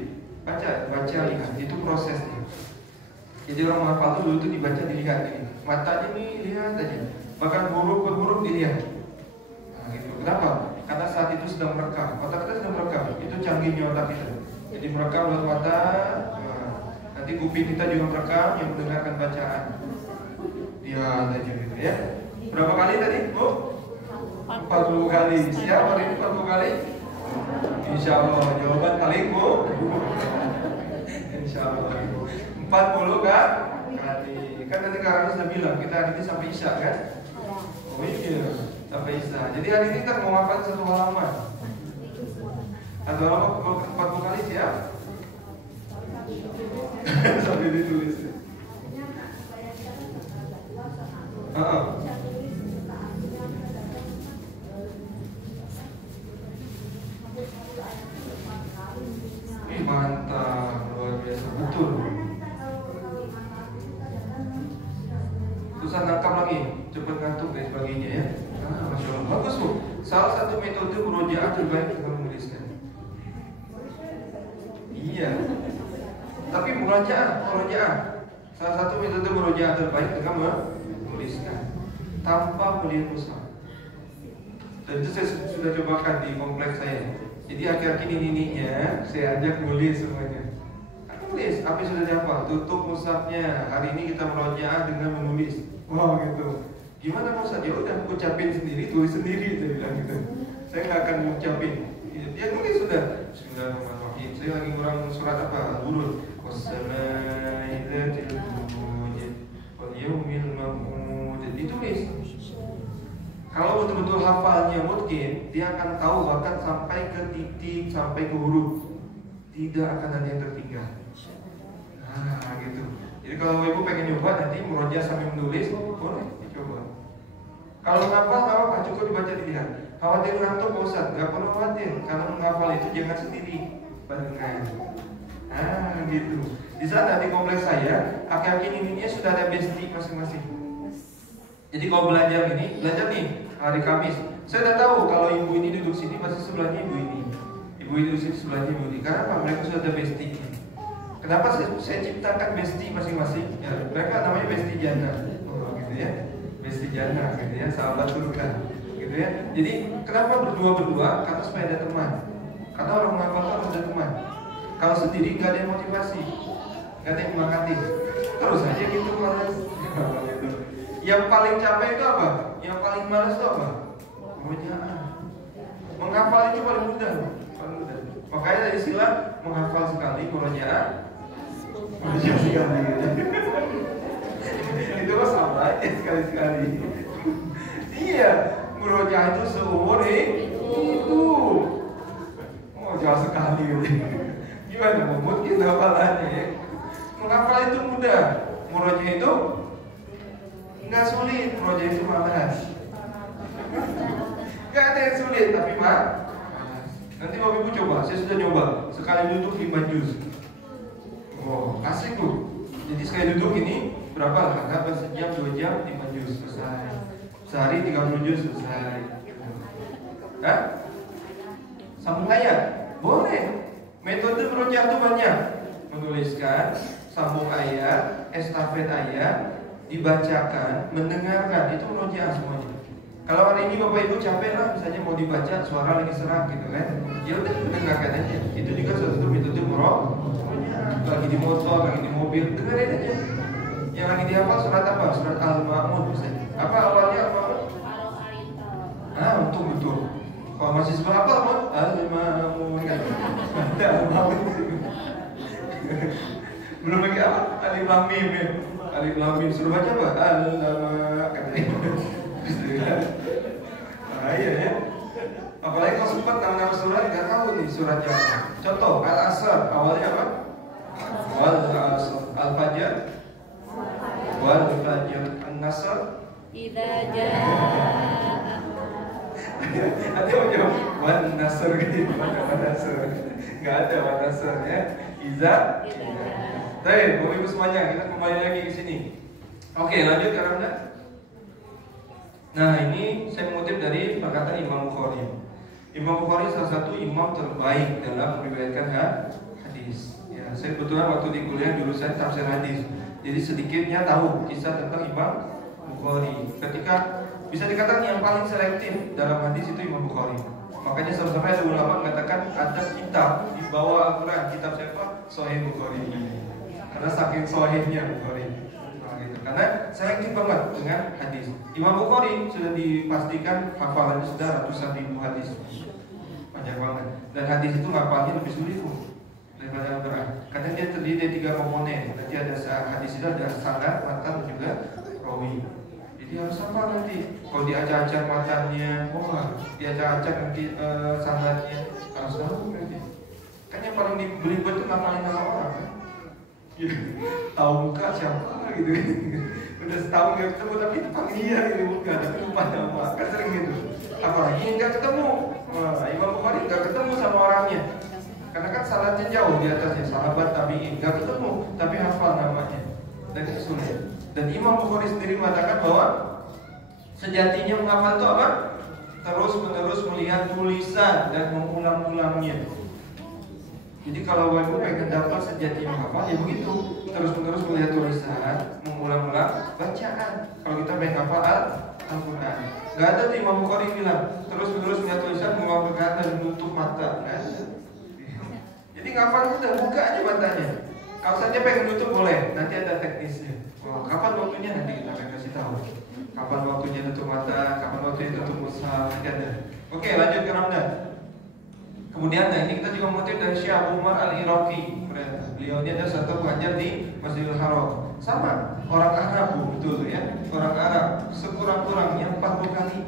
baca lihat, itu prosesnya. Jadi orang menghafal itu dulu itu dibaca, dilihat ini. Matanya nih lihat aja. Bahkan huruf per huruf dilihat. Nah, gitu. Kenapa? Karena saat itu sedang merekam. Otak kita sedang merekam. Itu canggihnya otak kita. Jadi merekam lewat mata. Nah, nanti kuping kita juga merekam yang mendengarkan bacaan. Lihat aja gitu ya. Berapa kali tadi, Bu? 40 kali. Siap hari ini 40 kali? Insya Allah. Jawaban kali, Bu. Insya Allah. 40 kan? Kali. Kan tadi Kak sudah bilang kita hari ini sampai Isya kan? Oh iya, sampai Isya. Jadi hari ini kita mau ngapal satu halaman. Satu halaman 40 kali siap? Sampai ditulis. Mantap, luar biasa, betul. Susah nangkap lagi, cepat ngantuk dan sebagainya ya. Masya Allah, bagus Bu. Salah satu metode murojaah terbaik kita menuliskan. Iya. Tapi murojaah. Salah satu metode murojaah terbaik kita menuliskan tanpa melihat mushaf. Dan itu saya sudah cobakan di kompleks saya. Jadi akhir-akhir ini saya ajak nulis semuanya. Tulis apa yang sudah dihafal, tutup mushafnya. Hari ini kita murojaah dengan menulis. Wah gitu. Gimana Ustaz? Ya udah ucapin sendiri, tulis sendiri, saya bilang gitu. Saya nggak akan ngucapin. Ya nulis sudah. Bismillahirrahmanirrahim. Saya lagi kurang surat apa? Urut. Wassalailatil mujid wal yaumil maw'ud. Ditulis. Kalau betul-betul hafalnya mungkin, dia akan tahu bahkan sampai ke titik, sampai ke huruf. Tidak akan ada yang tertinggal. Nah, gitu. Jadi kalau ibu pengen nyoba nanti murojaah sambil menulis, boleh dicoba. Kalau menghafal nggak apa-apa, cukup dibaca dilihat. Khawatir ngantuk Pak Ustaz, nggak perlu khawatir. Karena menghafal itu jangan sendiri, bandingkan. Ah, gitu. Di sana di kompleks saya, aki-aki ininya sudah ada bestie masing-masing. Jadi kalau belajar nih hari Kamis, saya udah tahu kalau ibu ini duduk sini pasti sebelahnya ibu ini. Ibu ini duduk sini sebelahnya ibu ini. Karena apa? Mereka sudah ada bestie. Kenapa saya ciptakan bestie masing-masing? Ya, mereka namanya bestie jana, gitu ya, bestie jana, gitu ya, sahabat surga, gitu ya. Jadi kenapa berdua? Karena supaya ada teman. Karena orang menghafal harus ada teman. Kalau sendiri nggak ada motivasi, nggak ada yang menyemangatin, terus aja gitu malas. Yang paling capek itu apa? Yang paling malas itu apa? Murojaah. Menghafal itu paling mudah. Makanya ada istilah menghafal sekali, murojaah sekali. Itu mah sama aja sekali-sekali. Iya, murojaah itu seumur hidup. Oh, jauh sekali. Gimana mungkin hafalannya ya? Menghafal itu mudah, murojaah itu nggak sulit, murojaah itu malas. Nggak ada yang sulit, tapi malas. Nanti Bapak Ibu coba, saya sudah nyoba sekali duduk 5 juz. Oh, asik tuh. Jadi sekali duduk ini berapa? Anggap sejam, 2 jam, 5 juz selesai. Sehari 30 juz selesai. Hah? Sambung ayat? Boleh. Metode murojaah itu banyak. Menuliskan, sambung ayat, estafet ayat, dibacakan, mendengarkan, itu murojaah semuanya. Kalau hari ini Bapak Ibu capek lah, misalnya mau dibaca suara lagi serak gitu kan, ya udah dengarkan aja. Itu juga salah satu metode murojaah. Lagi di motor, lagi di mobil, dengerin aja. Yang lagi dihafal surat apa? Surat Al-Ma'un misalnya. Apa awalnya Al-Ma'un? Betul. Kalau masih sebelah apa Al-Ma'un? Al-Ma'un kan. Ada Al-Ma'un. Belum lagi apa? Alif Lam Mim ya. Alif Lam Mim suruh baca apa? Al-Lama katanya. Iya ya. Apalagi kalau sempat nama-nama surat nggak tahu nih suratnya apa. Contoh Al-Asr awalnya apa? Al-Fajr, Wal-Fajr, An-Nasr, Idza jaa. Ada yang jawab wan nasr gitu, wan nasr. Nggak ada wan nasr ya. Iza. Baik, Bapak Ibu semuanya, kita kembali lagi ke sini. Oke, lanjut ke Ramdan. Nah, ini saya mengutip dari perkataan Imam Bukhari. Imam Bukhari salah satu imam terbaik dalam meriwayatkan hadis. Ya, saya kebetulan waktu di kuliah jurusan tafsir hadis. Jadi sedikitnya tahu kisah tentang Imam Bukhari. Ketika bisa dikatakan yang paling selektif dalam hadis itu Imam Bukhari. Makanya sampai ada ulama mengatakan ada kitab di bawah Al-Quran, kitab siapa? Sahih Bukhari. Karena saking sahihnya Bukhari. Nah, gitu. Karena selektif banget dengan hadis. Imam Bukhari sudah dipastikan hafalannya sudah ratusan ribu hadis. Banyak banget. Dan hadis itu ngapalnya lebih sulit daripada Al-Quran. Karena dia terdiri dari 3 komponen. Nanti ada hadis itu ada sanad, matan dan juga rawi. Jadi harus hafal nanti. Kalau diacak-acak matanya, diacak-acak nanti sanadnya harus tahu nanti. Kan yang paling dibeli itu ngapalin nama orang kan? Gitu. Tahu muka siapa gitu. Udah setahun nggak ketemu tapi panggil dia gitu muka tapi lupa nama. Kan sering gitu. Apalagi nggak ketemu. Imam Bukhari nggak ketemu sama orangnya. Karena kan salatnya jauh di atasnya, sahabat tabi'in nggak ketemu tapi hafal namanya. Dan itu sulit. Dan Imam Bukhari sendiri mengatakan bahwa sejatinya menghafal itu apa? Terus-menerus melihat tulisan dan mengulang-ulangnya. Jadi kalau Ibu pengen dapat sejatinya menghafal ya begitu, terus-menerus melihat tulisan, mengulang-ulang bacaan. Kalau kita pengen hafal Al-Quran, nggak ada tuh Imam Bukhari bilang terus-menerus melihat tulisan, mengulang bacaan dan menutup mata, nggak ada. Jadi ngafal udah buka aja matanya. Kalau saja pengen tutup boleh, nanti ada teknisnya. Kapan waktunya nanti kita akan kasih tahu. Kapan waktunya tutup mata, kapan waktunya tutup mushaf, nanti ada. Oke, lanjut ke Ramdan. Kemudian nah ini kita juga mengutip dari Syekh Abu Umar Al-Iraqi. Beliau ini adalah satu pengajar di Masjidil Haram. Sama orang Arab betul ya. Orang Arab sekurang-kurangnya 40 kali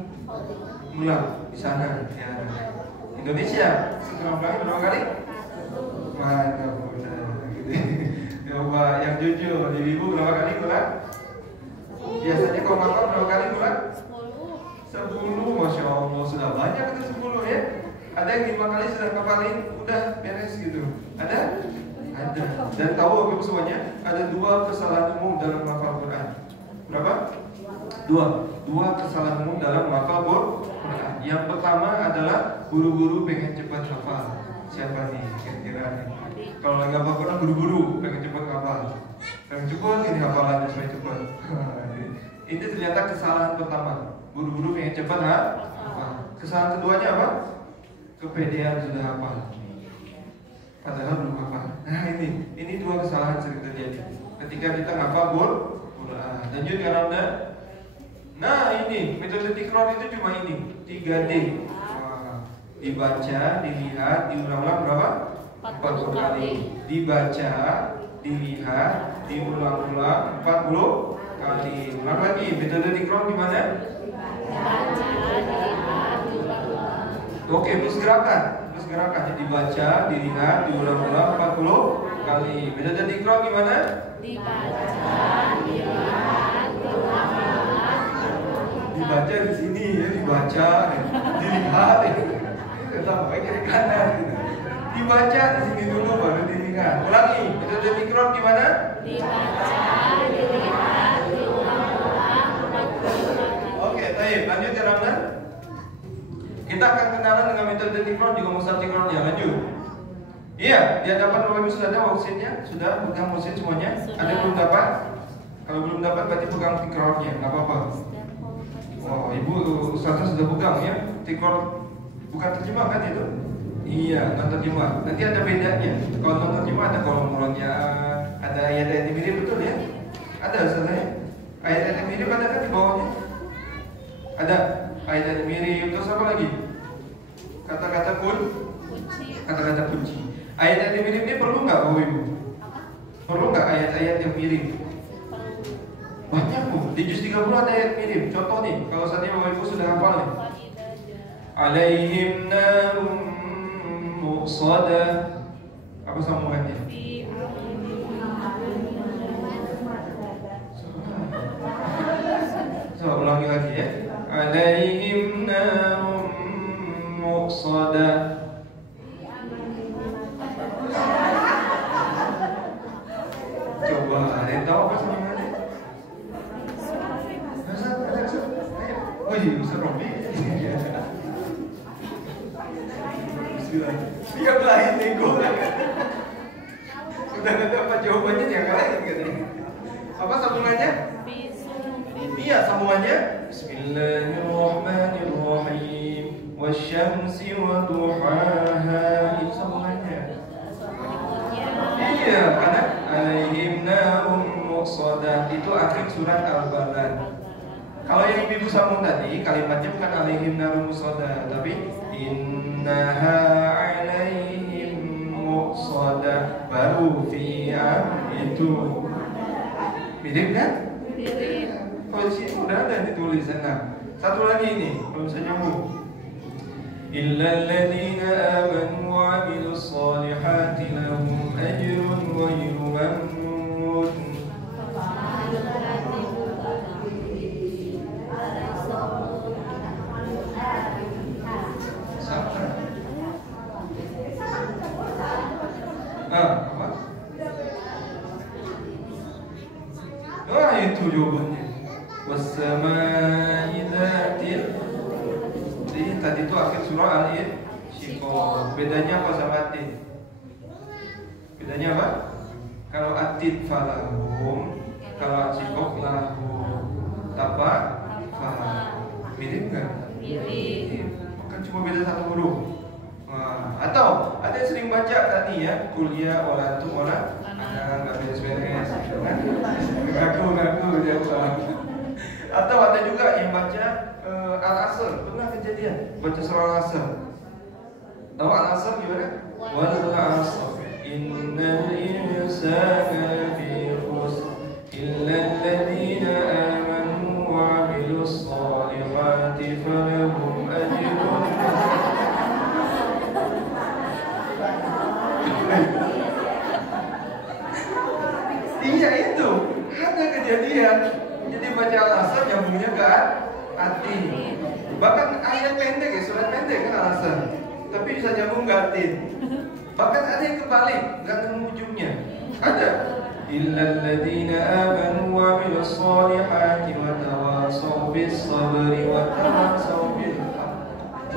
ulang di sana. Ya. Indonesia sekurang-kurangnya berapa kali? Mantap, coba yang jujur, ibu berapa kali ulang? Biasanya kalau makan berapa kali ulang? 10, Masya Allah, sudah banyak itu 10 ya. Ada yang 5 kali sudah ngapalin, udah beres gitu. Ada? Ada. Dan tahu ibu semuanya, ada 2 kesalahan umum dalam menghafal Quran. Berapa? 2 kesalahan umum dalam menghafal Quran. Yang pertama adalah guru-guru pengen cepat hafal. Siapa nih kira-kira nih? Kalau lagi hafal Quran buru-buru pengen cepat hafal. Pengen cepat ini hafalannya supaya cepat. Ini ternyata kesalahan pertama. Buru-buru pengen cepat hafal. Kesalahan keduanya apa? Kepedean sudah hafal. Padahal belum hafal. Nah ini 2 kesalahan sering terjadi. Ketika kita hafal Quran. Lanjut ke Ramdan. Nah ini metode tikrar itu cuma ini 3D. Dibaca, dilihat, diulang-ulang berapa? 40 kali. Dibaca, dilihat, diulang-ulang 40 kali. Ulang lagi, metode tikrar gimana? Dibaca, dilihat, diulang-ulang. Oke, terus gerakan. Dibaca, dilihat, diulang-ulang 40 kali. Metode tikrar gimana? Dibaca, dilihat, diulang-ulang. Dibaca di sini ya, dibaca, dilihat. Sampai kiri kanan gitu. Dibaca di sini dulu baru dilihat. Ulangi, metode tikrar gimana? Dibaca, dilihat, diulang-ulang 40 kali. Oke, baik, lanjut ya Ramdan. Kita akan kenalan dengan metode tikrar juga musab tikrarnya. Lanjut. Iya, di hadapan Bapak Ibu sudah ada worksheetnya? Sudah pegang worksheet semuanya? Ada yang belum dapat? Kalau belum dapat berarti pegang tikrarnya, nggak apa-apa. Oh, Ibu Ustazah sudah pegang ya tikrar. Bukan terjemah kan itu? Iya, non terjemah. Nanti ada bedanya. Kalau non terjemah ada kolom-kolomnya, ada ayat-ayat yang mirip betul ya? Ada Ustazah. Ayat-ayat yang mirip ada kan di bawahnya? Ada ayat-ayat yang mirip. Terus apa lagi? Kata-kata kata-kata kunci. Ayat-ayat yang mirip ini perlu nggak Bapak Ibu? Perlu nggak ayat-ayat yang mirip? Banyak Bu. Di juz 30 ada ayat mirip. Contoh nih, kalau saat ini Bapak Ibu sudah hafal nih. Alaihim narum muqsadah. Apa sambungannya? Coba ulangi lagi ya. Alaihim narum Wih, Ustaz Robi. Bismillah. Dia belahin nego. Sudah dapat jawabannya yang lain katanya. Apa sambungannya? Iya, sambungannya. Bismillahirrahmanirrahim. Wasyamsi wa duhaha. Itu sambungannya. Iya, karena alaihim narum muqsadah. Itu akhir surat Al-Balad. Kalau yang ibu sambung tadi, kalimatnya bukan alaihim narum muqsadah, tapi innaha alaihim muqsadah. Baru fi'am itu. Mirip kan? Mirip. Kalau di sini udah ada ditulis. Nah, satu lagi ini, belum saya nyambung. Illal ladzina amanu wa 'amilus shalihati lahum ajrun ghairu mamnun. Sama. Apa? Oh, itu jawabannya. Wassama'i dzatil. Jadi tadi itu akhir surah Al-Insyiqaq. Bedanya apa sama Atin? Bedanya apa? Kalau Atin falahum, kalau Insyiqaq lahum. Tapa falahum. Mirip enggak? Mirip. Kan cuma beda satu huruf. Atau ada yang sering baca tadi ya, kuliah walantum wala nggak beres-beres, kan? Ngaku jawab. Atau ada juga yang baca Al-Asr, pernah kejadian baca surah Al-Asr. Tahu Al-Asr gimana? Wal 'asr innal insana fi khusr illa alladziina aamanu wa 'amilus shalihati falahum ajrun. Iya itu, ada kejadian. Jadi baca Al-Asr nyambungnya ke Atin. Bahkan ayat pendek ya, surat pendek kan Al-Asr, tapi bisa nyambung ke Atin. Bahkan ada yang kebalik, nggak nemu ujungnya. Ada. Illal ladzina amanu wa 'amilus shalihati wa tawassaw bis sabri wa tawassaw bil haqq.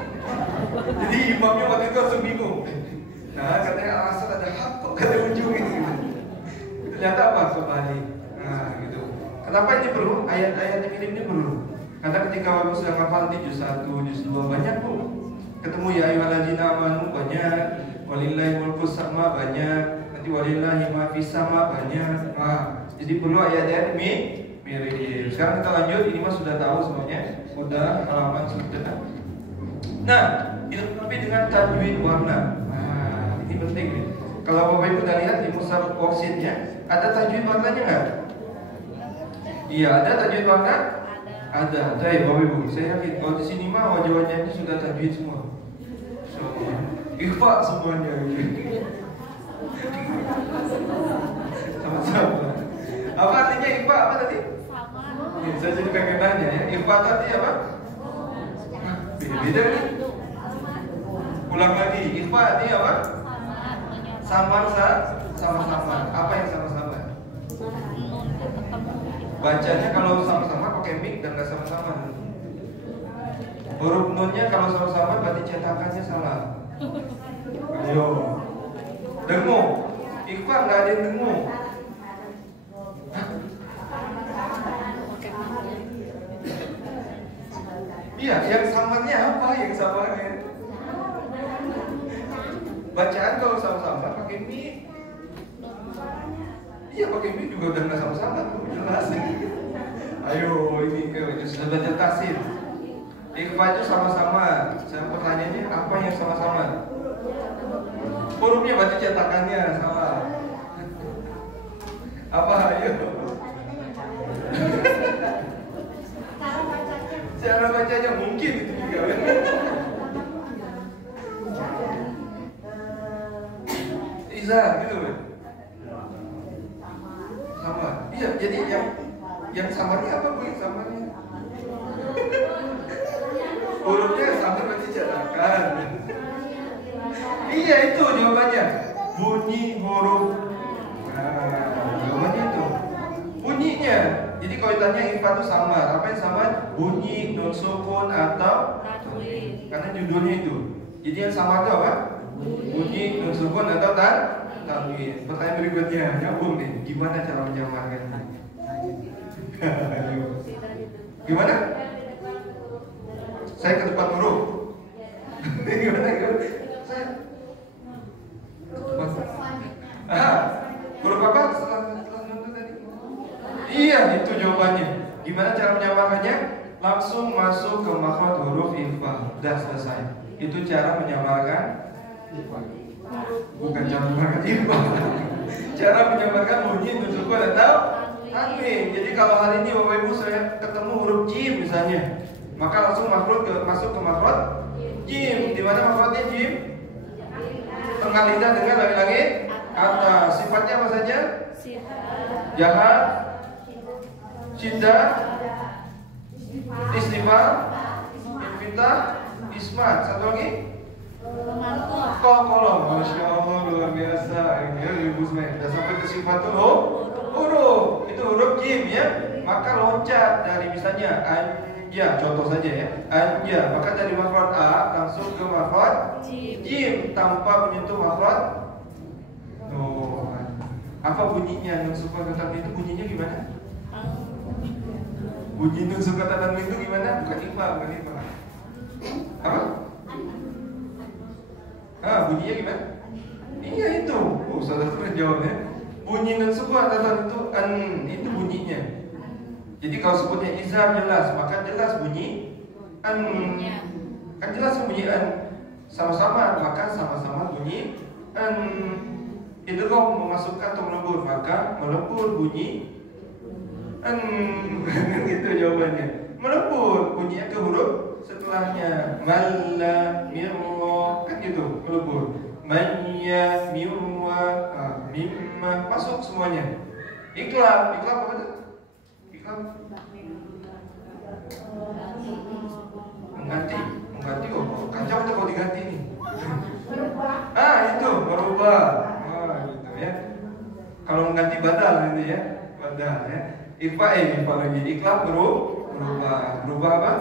Jadi imamnya waktu itu langsung bingung. Nah, katanya Al-Asr ada hak kok kata ujungnya gitu. Ternyata apa? Kebalik. Nah, gitu. Kenapa ini perlu? Ayat-ayat yang ini perlu. Karena ketika Bapak sudah hafal di juz 1, juz 2 banyak tuh. Ketemu ya ayyuhalladzina amanu banyak, walillahi mulkus sama banyak, nanti walillahi ma fis sama banyak. Nah, jadi perlu ayat-ayat mirip. Sekarang kita lanjut, ini mah sudah tahu semuanya. Udah halaman sudah. Nah, tapi dengan tajwid warna. Nah, ini penting nih. Kalau Bapak Ibu udah lihat di mushaf worksheet-nya, ada tajwid warnanya nggak? Iya, ada tajwid warna? Ada. Baik, Bapak Ibu, saya yakin kalau di sini mah wajah-wajah ini sudah tajwid semua. Semua. Ikhfa semuanya. Sama-sama. Apa artinya ikhfa? Apa tadi? Sama. Saya jadi pengen nanya ya. Ikhfa tadi apa? Beda nih. Ulang lagi. Ikhfa artinya apa? Samar sama-sama. Apa yang sama-sama? Bacanya kalau sama-sama pakai mik dan nggak sama-sama. Huruf nunnya kalau sama-sama berarti cetakannya salah. Ayo. Dengung. Ikhfa nggak ada yang dengung. Iya, yang samarnya apa? Yang samarnya? Bacaan kalau sama-sama pakai mik. Iya pakai mik juga udah nggak sama-sama, jelas. Ayo ini sudah baca tafsir. Ikhfa itu sama-sama. Saya pertanyaannya apa yang sama-sama? Hurufnya berarti cetakannya salah. Apa ayo? Cara bacanya mungkin itu juga. Iza gitu kan? Sama. Iya, jadi yang samarnya apa Bu? Yang samarnya? Hurufnya sama berarti cetakan. Iya itu jawabannya. Bunyi huruf. Nah, jawabannya itu. Bunyinya Jadi kalau ditanya ikhfa itu samar, apa yang samar? Bunyi, nun sukun atau Tanwin. karena judulnya itu. Jadi yang samar itu apa? Bunyi, nun sukun atau tanwin. Pertanyaan berikutnya, nyambung nih. Gimana cara menyamarkan? Gimana? Saya ke depan huruf. Gimana? Saya huruf apa? Setelah tadi. Iya, itu jawabannya. Gimana cara menyamarkannya? Langsung masuk ke makhraj huruf ikhfa. Udah selesai. Itu cara menyamarkan. Bukan cara menyamarkan ikhfa. Cara menyamarkan bunyi nun sukun atau tanwin. Jadi kalau hari ini Bapak Ibu saya ketemu huruf jim misalnya, maka langsung masuk ke makhraj jim. Di mana makhrajnya jim? Tengah lidah dengan langit atas. Sifatnya apa saja? Jahat, syiddah, istighfar, infitah, ismat. Satu lagi? Kolom. Masya Allah, luar biasa. Ini Ibu Ismail. Sudah sampai ke sifat huruf. Itu huruf jim ya. Maka loncat dari misalnya anja, contoh saja ya. Anja, maka dari makhraj a langsung ke makhraj jim tanpa menyentuh makhraj. Oh, apa bunyinya nun sukun atau tanwin itu bunyinya gimana? Bunyi nun sukun atau tanwin itu gimana? Bukan ikhfa. Apa? Bunyinya gimana? Iya itu. Oh, saudara jawabnya. Bunyi nun sukun atau tanwin itu bunyinya. Jadi kalau sebutnya izhar jelas, maka jelas bunyi an. Kan jelas bunyi an. Sama-sama, maka sama-sama bunyi an. Idgham memasukkan atau melebur, maka melebur bunyi an. Gitu jawabannya. Melebur bunyinya ke huruf setelahnya. Malla mirra, kan gitu, melebur. Manya mirra, mimma, masuk semuanya. Iqlab apa itu? Mengganti oh, kacau tuh kalau diganti nih. Itu merubah. Gitu ya. Kalau mengganti badal gitu ya. Badal ya. Ikhfa lagi. Iqlab berubah apa?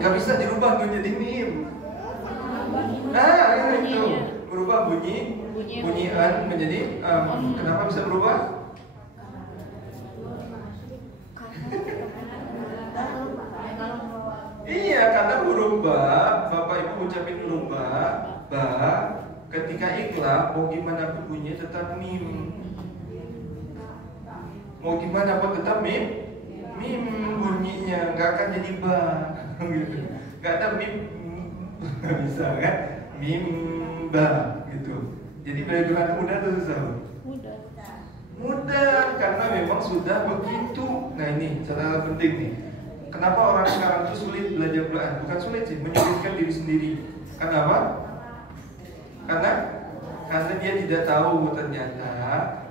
Gak bisa dirubah menjadi mim. Itu berubah bunyi an menjadi kenapa bisa berubah? Iya, karena huruf ba, Bapak Ibu ucapin huruf ba, ketika ikhlas mau gimana pun bunyinya tetap mim. Mau gimana pun tetap mim bunyinya, nggak akan jadi ba, gitu. Nggak ada mim, nggak bisa kan? Mim ba, gitu. Jadi belajar mudah atau susah? Mudah, karena memang sudah begitu. Nah ini catatan penting nih. Kenapa orang sekarang itu sulit belajar Quran? Bukan sulit sih, menyulitkan diri sendiri. Kenapa? Karena dia tidak tahu ternyata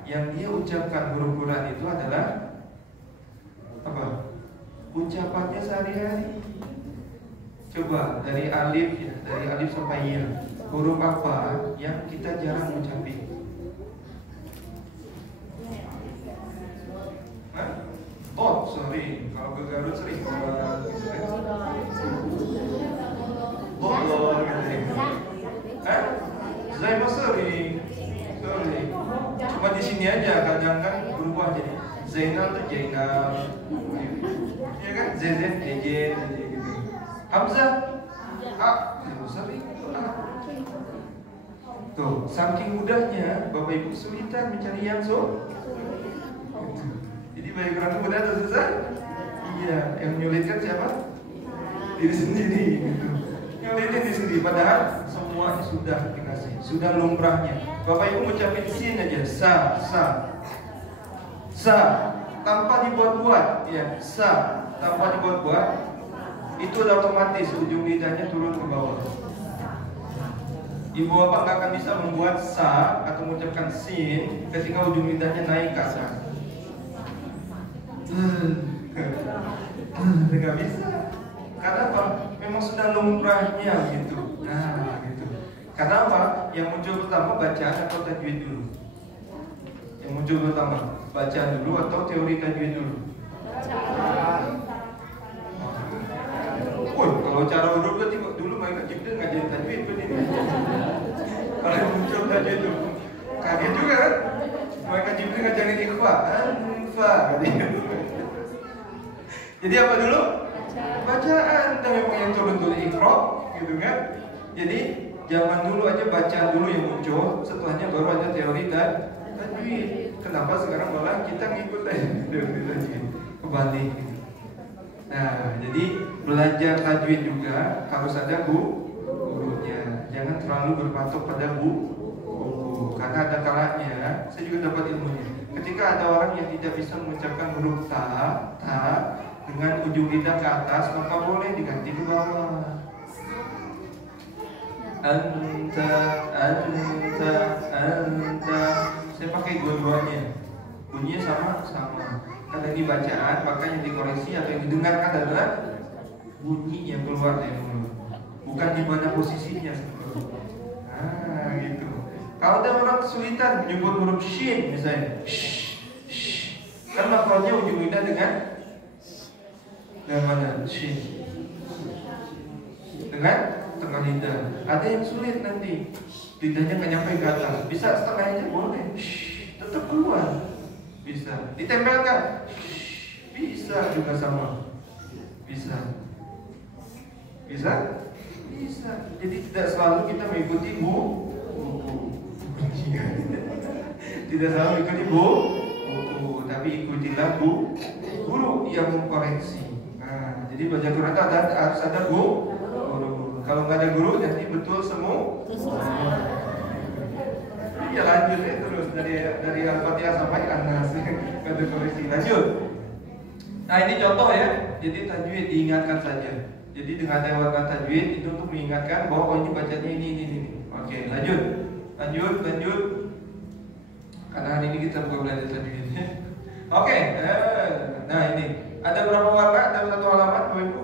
yang dia ucapkan huruf Quran itu adalah apa? Ucapannya sehari-hari. Coba dari alif ya, dari alif sampai ya. Huruf apa yang kita jarang ucapin? Sorry, kalau ke Garut sering Zai mah sering. Cuma di sini aja kadang kan berubah jadi Zainal tuh Jainal, ya kan? Zezen, Ejen, gitu. Hamzah, sering. Tuh, saking mudahnya Bapak Ibu kesulitan mencari yang Jadi bagi orang mudah atau susah? Iya, yang menyulitkan siapa? Diri sendiri gitu. Nyulitin diri sendiri, padahal semuanya sudah dikasih, sudah lumrahnya. Bapak Ibu mengucapin sin aja, sa, tanpa dibuat-buat, ya, sa, tanpa dibuat-buat, itu udah otomatis ujung lidahnya turun ke bawah. Ibu bapak nggak akan bisa membuat sa atau mengucapkan sin ketika ujung lidahnya naik ke atas. Nggak bisa. Karena apa? Memang sudah lumrahnya gitu. Nah, gitu. Karena apa? Yang muncul pertama bacaan atau tajwid dulu. Yang muncul pertama, bacaan dulu atau teori tajwid dulu? Woi, kalau cara huruf berarti dulu mereka Jibril ngajarin tajwid berarti. Kalau yang muncul tajwid dulu, kaget juga kan? Mereka Jibril ngajarin ikhfa, anfa. Jadi apa dulu? Bacaan. Dan memang yang turun dulu ikhra, gitu kan? Jadi zaman dulu aja bacaan dulu yang muncul, setelahnya baru ada teori tajwid. Kenapa sekarang malah kita ngikut teori tajwid? Kebalik. Nah, jadi belajar tajwid juga harus ada gurunya. Jangan terlalu berpatok pada buku. Karena ada kalanya, saya juga dapat ilmunya. Ketika ada orang yang tidak bisa mengucapkan huruf ta dengan ujung lidah ke atas, maka boleh diganti ke bawah. Anta. Saya pakai dua-duanya. Bunyinya sama. Karena ini bacaan, maka yang dikoreksi atau yang didengarkan adalah bunyi yang keluar dari mulut, bukan di mana posisinya. Nah, gitu. Kalau ada orang kesulitan menyebut huruf shin misalnya, kan makronya ujung lidah dengan mana? Shin. Dengan tengah lidah. Ada yang sulit nanti, lidahnya nggak nyampe ke atas. Bisa setengahnya boleh, tetap keluar. Bisa ditempelkan, bisa juga sama, bisa. Jadi tidak selalu kita mengikuti buku, tidak selalu mengikuti buku, tapi ikutilah guru yang mengkoreksi. Nah, jadi baca Quran harus ada guru. Kalau nggak ada guru, nanti betul semua. Ya lanjut ya terus dari Al-Fatihah sampai An-Nas. Kata koreksi lanjut. Nah ini contoh ya. Jadi tajwid diingatkan saja. Jadi dengan lewat tajwid itu untuk mengingatkan bahwa ini bacanya ini. Oke, lanjut. Karena hari ini kita bukan belajar tajwid. Oke. Nah ini ada berapa warna dalam satu halaman, Bapak Ibu?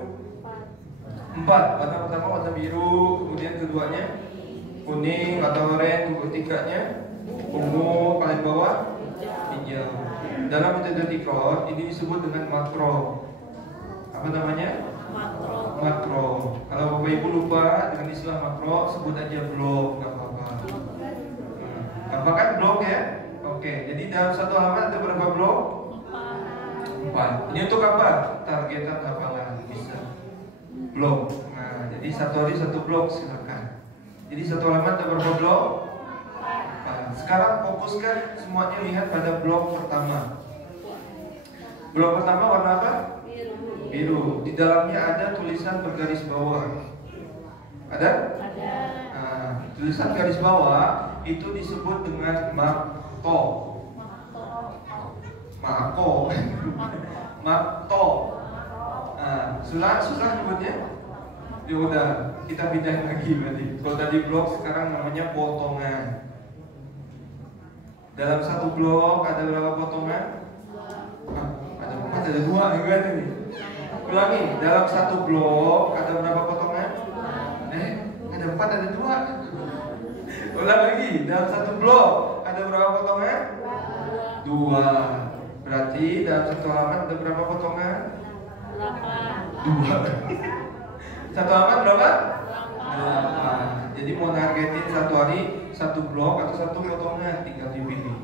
4. Warna pertama warna biru, kemudian keduanya kuning atau oranye, ketiganya ungu, paling bawah hijau. Dalam metode Tikror ini disebut dengan makro. Apa namanya? Makro. Kalau Bapak Ibu lupa dengan istilah makro, sebut aja blok, nggak apa-apa. Apa kan blok ya? Oke. Jadi dalam satu halaman ada berapa blok? 4. Ini untuk apa? Targetan hafalan bisa. Blok. Nah, jadi satu hari satu blok silakan. Jadi satu halaman ada berapa blok? Sekarang fokuskan semuanya lihat pada blok pertama. Blok pertama warna apa? Biru. Di dalamnya ada tulisan bergaris bawah. Ada? Ada. Nah, tulisan garis bawah itu disebut dengan makto. Nah, susah nyebutnya. Ya udah, kita pindahin lagi berarti. Kalau tadi blok, sekarang namanya potongan. Dalam satu blok ada berapa potongan? Ada 4, ada 2 enggak ini. Ulangi, dalam satu blok ada berapa potongan? Ada 4, ada 2. Ulang lagi, dalam satu blok ada berapa potongan? 2. Berarti dalam satu halaman ada berapa potongan? 2. Satu halaman berapa? 8. Jadi mau nargetin satu hari satu blok atau satu potongan, tinggal dipilih.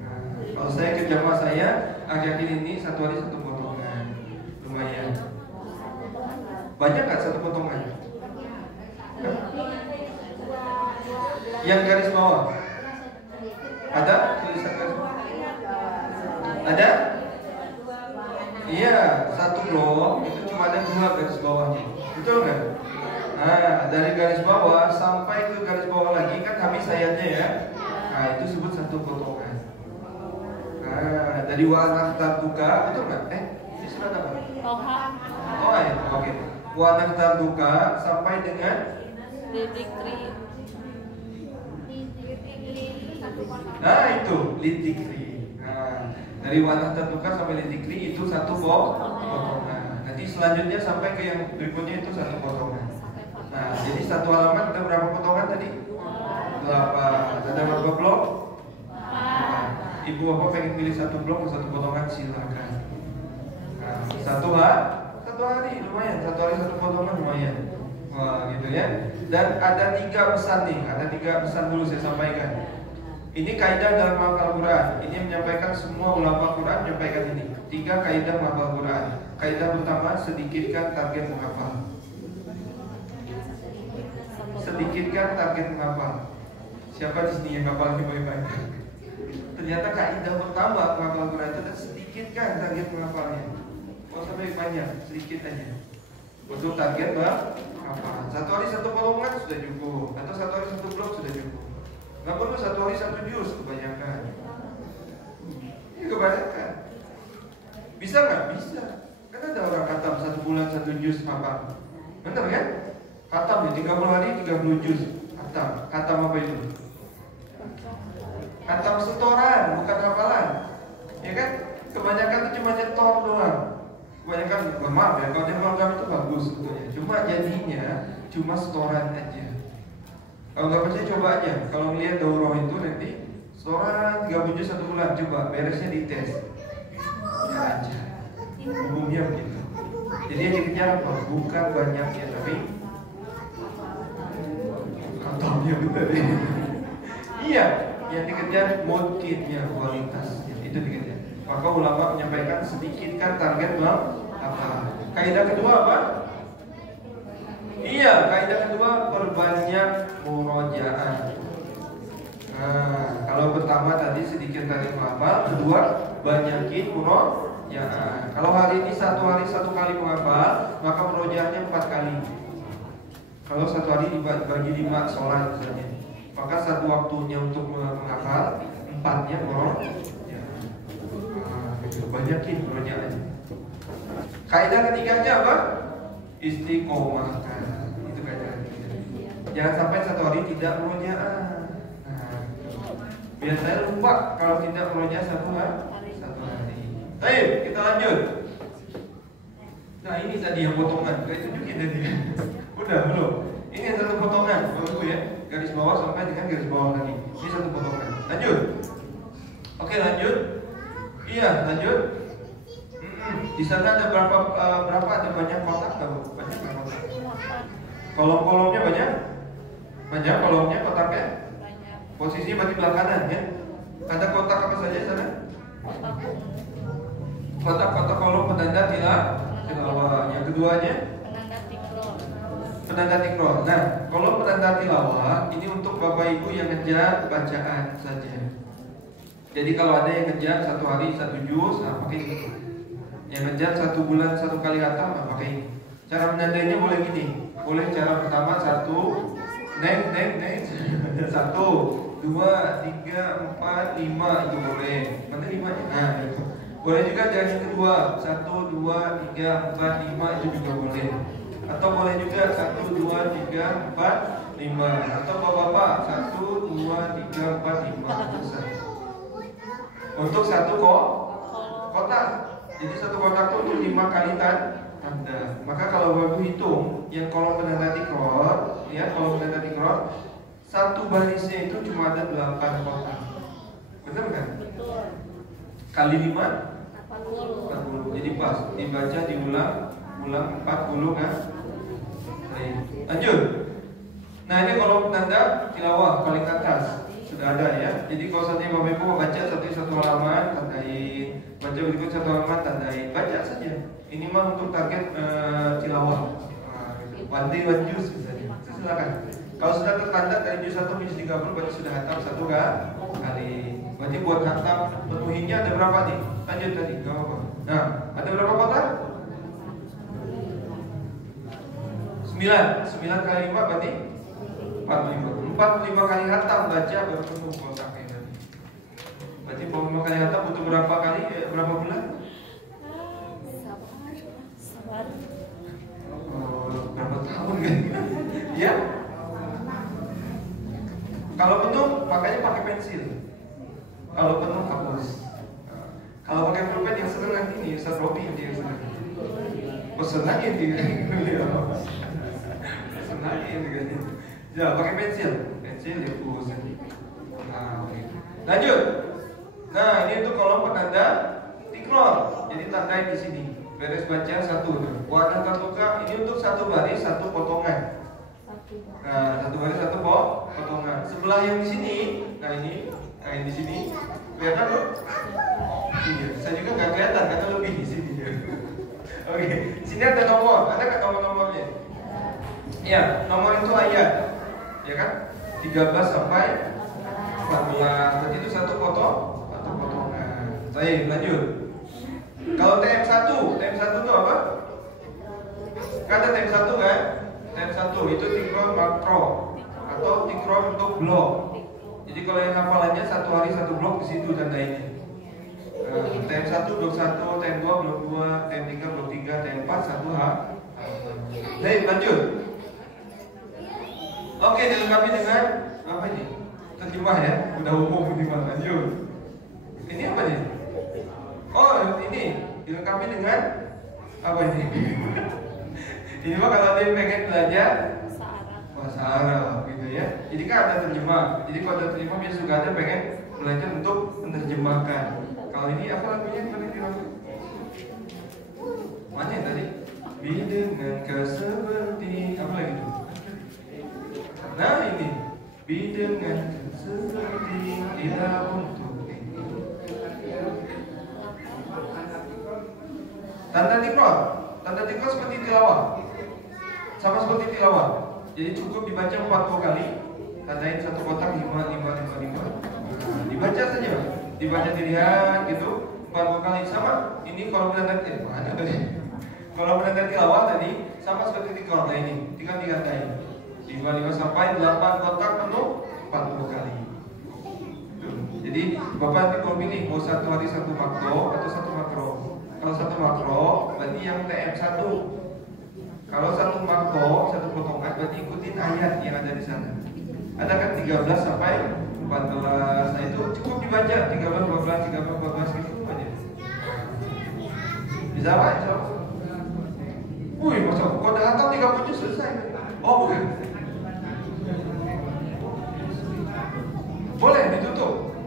Nah, kalau saya ke jamaah saya ajakin ini satu hari satu potongan, lumayan. Banyak nggak satu potongan? Yang garis bawah ada tulisan garis bawah? Ada? Iya, satu blok itu cuma ada 2 garis bawahnya. Betul nggak? Nah, dari garis bawah sampai ke garis bawah lagi kan habis sayapnya ya. Nah, itu disebut satu potongan. Nah, dari warna terbuka, betul nggak? Ini surat apa? Oh ya, oke. Warna terbuka sampai dengan litik tri. Nah, itu litik tri. Nah, dari warna terbuka sampai litik tri itu satu potongan. Nanti selanjutnya sampai ke yang berikutnya itu satu potongan. Nah, jadi satu halaman ada berapa potongan tadi? 8. Ada berapa blok? Ibu bapak pengen pilih satu blok atau satu potongan silakan. Nah, satu hari lumayan, satu hari satu potongan lumayan. Wah gitu ya. Dan ada 3 pesan nih, ada 3 pesan dulu saya sampaikan. Ini kaidah dalam menghafal Quran. Ini menyampaikan semua ulama Quran menyampaikan ini. 3 kaidah menghafal Quran. Kaidah pertama, sedikitkan target menghafal. Sedikitkan target menghafal. Siapa di sini yang hafal baik-baik? Ternyata kaidah pertama menghafal Quran itu sedikitkan target menghafalnya. Gak usah banyak, sedikit aja. Untuk target menghafal. Satu hari satu potongan sudah cukup, atau satu hari satu blok sudah cukup. Gak perlu satu hari satu juz, kebanyakan. Ini kebanyakan. Bisa nggak? Bisa. Kan ada orang khatam 1 bulan 1 juz hafal. Bener kan? Khatam ya 30 hari 30 juz. Khatam apa itu? Khatam setoran, bukan hafalan. Ya kan? Kebanyakan itu cuma nyetor doang. Kebanyakan, maaf ya, kalau dia program itu bagus sebetulnya. Cuma jadinya cuma setoran aja. Kalau nggak percaya coba aja. Kalau melihat daurah itu nanti setoran 30 juz 1 bulan, coba beresnya dites. Ya aja. Umumnya begitu. Jadi yang dikejar apa? Bukan banyaknya, tapi khatamnya betul ya. Iya, yang dikejar motifnya, kualitasnya. Itu dikejar. Maka ulama menyampaikan sedikitkan target apa? Kaidah kedua apa? Iya, kaidah kedua perbanyak murojaah. Nah, kalau pertama tadi sedikit target menghafal, kedua banyakin murojaah. Kalau hari ini satu hari 1 kali menghafal, maka murojaahnya 4 kali. Kalau satu hari dibagi 5 sholat misalnya, maka satu waktunya untuk menghafal, 4-nya murojaah. Banyakin murojaahnya. Kaidah ketiganya apa? Istiqomahkan. Itu kaidah ketiga. Jangan sampai satu hari tidak murojaah. Biar saya lupa kalau tidak murojaah satu hari. Baik, kita lanjut. Nah ini tadi yang potongan, saya tunjukin tadi. Udah belum? Ini yang satu potongan, baru ya. Garis bawah sampai dengan garis bawah lagi. Ini satu potongan. Lanjut. Oke lanjut. Iya lanjut. Di sana ada berapa ada banyak kotak nggak bu? Banyak nggak kotak? Kolom-kolomnya banyak? Banyak kolomnya kotaknya? Banyak. Posisinya berarti belah kanan ya? Ada kotak apa saja di sana? Kotak-kotak kolom penanda tilawah. Yang keduanya? Penanda tikror. Nah, kolom penanda tilawah ini untuk bapak ibu yang ngejar bacaan saja. Jadi kalau ada yang ngejar 1 hari 1 juz, pakai ini. Yang ngejar 1 bulan 1 kali khatam, pakai ini. Cara menandainya boleh gini. Boleh cara pertama 1, next 1, 2, 3, 4, 5 itu boleh. Mana 5-nya? Nah, itu. Boleh juga cara yang kedua 1, 2, 3, 4, 5 itu juga boleh. Atau boleh juga 1, 2, 3, 4, 5. Atau bapak-bapak 1, 2, 3, 4, 5. Untuk satu kotak. Jadi satu kotak itu untuk 5 kali tanda. Maka kalau baru hitung yang kolom penanda tikror, ya kolom penanda tikror, satu barisnya itu cuma ada 8 kotak. Benar kan? Betul. Kali 5 40. 40. Jadi pas dibaca diulang 40 kan? Baik. Lanjut. Nah ini kolom penanda tilawah paling atas. Sudah ada ya. Jadi kalau saatnya bapak ibu baca satu halaman tandain, baca berikut 1 halaman tandain, baca saja. Ini mah untuk target tilawah. One day one juz misalnya. Silakan. Kalau sudah tertanda dari juz 1 juz 30 berarti sudah hatam 1 kali. Berarti buat hatam penuhinya ada berapa nih? Lanjut tadi, enggak apa-apa. Nah, ada berapa kotak? 9 kali 5 berarti 45 kali hatam baca baru penuh kotaknya tadi. Berarti 45 kali hatam butuh berapa kali? Berapa bulan? Sabar. Berapa tahun kan? Ya? Kalau penuh makanya pakai pensil. Kalau penuh hapus. Kalau pakai pulpen yang seneng nanti nih Ustaz Robi yang seneng. Oh senang ya dia. Senang ya dia. Ya pakai pensil ya hapus. Nah, oke. Lanjut. Nah, ini untuk kolom penanda tikror. Jadi tandai di sini. Beres baca satu. Warna kartuka ini untuk satu baris satu potongan. Nah, satu baris satu potongan. Sebelah yang di sini, nah ini di sini kelihatan loh. Iya, saya juga nggak kelihatan karena lebih di sini. Oke, sini ada nomor. Ada nggak nomor-nomornya? Ya, nomor itu ayat, ya kan? 13 sampai 14. Tadi itu satu potongan. Baik, lanjut. Kalau TM1 itu apa? Kata TM1 kan? TM1 itu tikron makro atau tikron untuk blok. Jadi kalau yang hafalannya satu hari satu blok di situ tandainya. TM1 blok 1, TM2 blok 2, TM3 blok 3, TM4 1 H. Baik, lanjut. Oke, dilengkapi dengan apa ini? Terjemah ya, udah umum ini Bang. Lanjut. Ini apa nih? Oh, ini dilengkapi dengan apa ini? Ini mah kalau dia pengen belajar bahasa Arab gitu ya. Jadi kan ada terjemah. Jadi kalau ada terjemah biasa juga ada pengen belajar untuk menerjemahkan. Kalau ini apa lagunya yang paling diramu? Mana yang tadi? Bidengan kau seperti apa lagi tuh? Nah ini bidengan seperti tidak untuk tanda tikror seperti tilawah, sama seperti tilawah. Jadi cukup dibaca 40 kali, tandain satu kotak 5. Dibaca saja, dibaca dilihat gitu 40 kali. Sama ini kalau menanda mana tadi? Kalau menanda tilawah tadi sama seperti tikror. Nah ini tinggal digantain 5 sampai 8 kotak penuh 40 kali. Jadi Bapak nanti kalau pilih mau satu hari satu makro atau satu makro. Kalau satu makro berarti yang TM1. Kalau satu makro, satu potongan berarti ikutin ayat yang ada di sana. Ada kan 13 sampai 14. Nah itu cukup dibaca 13, 14, 13, 14 gitu aja. Bisa apa? Insya Allah. Wih, masa kok udah hafal 30 selesai. Oh bukan. Boleh ditutup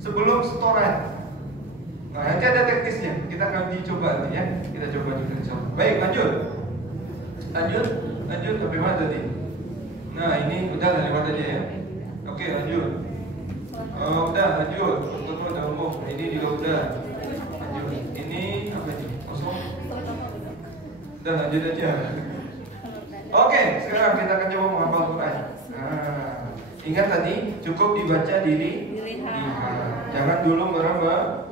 sebelum setoran. Nah, nanti ada teknisnya. Kita akan dicoba nanti ya. Kita coba juga insya Allah. Baik, lanjut. Sampai mana tadi? Nah, ini udah lewat aja ya. Oke, lanjut. Udah, lanjut. Untuk udah umum. Ini juga udah. Lanjut. Ini apa ini? Kosong. Udah, lanjut aja. Oke, sekarang kita akan coba menghafal Quran. Nah, ingat tadi cukup dibaca dilihat. Jangan dulu meraba.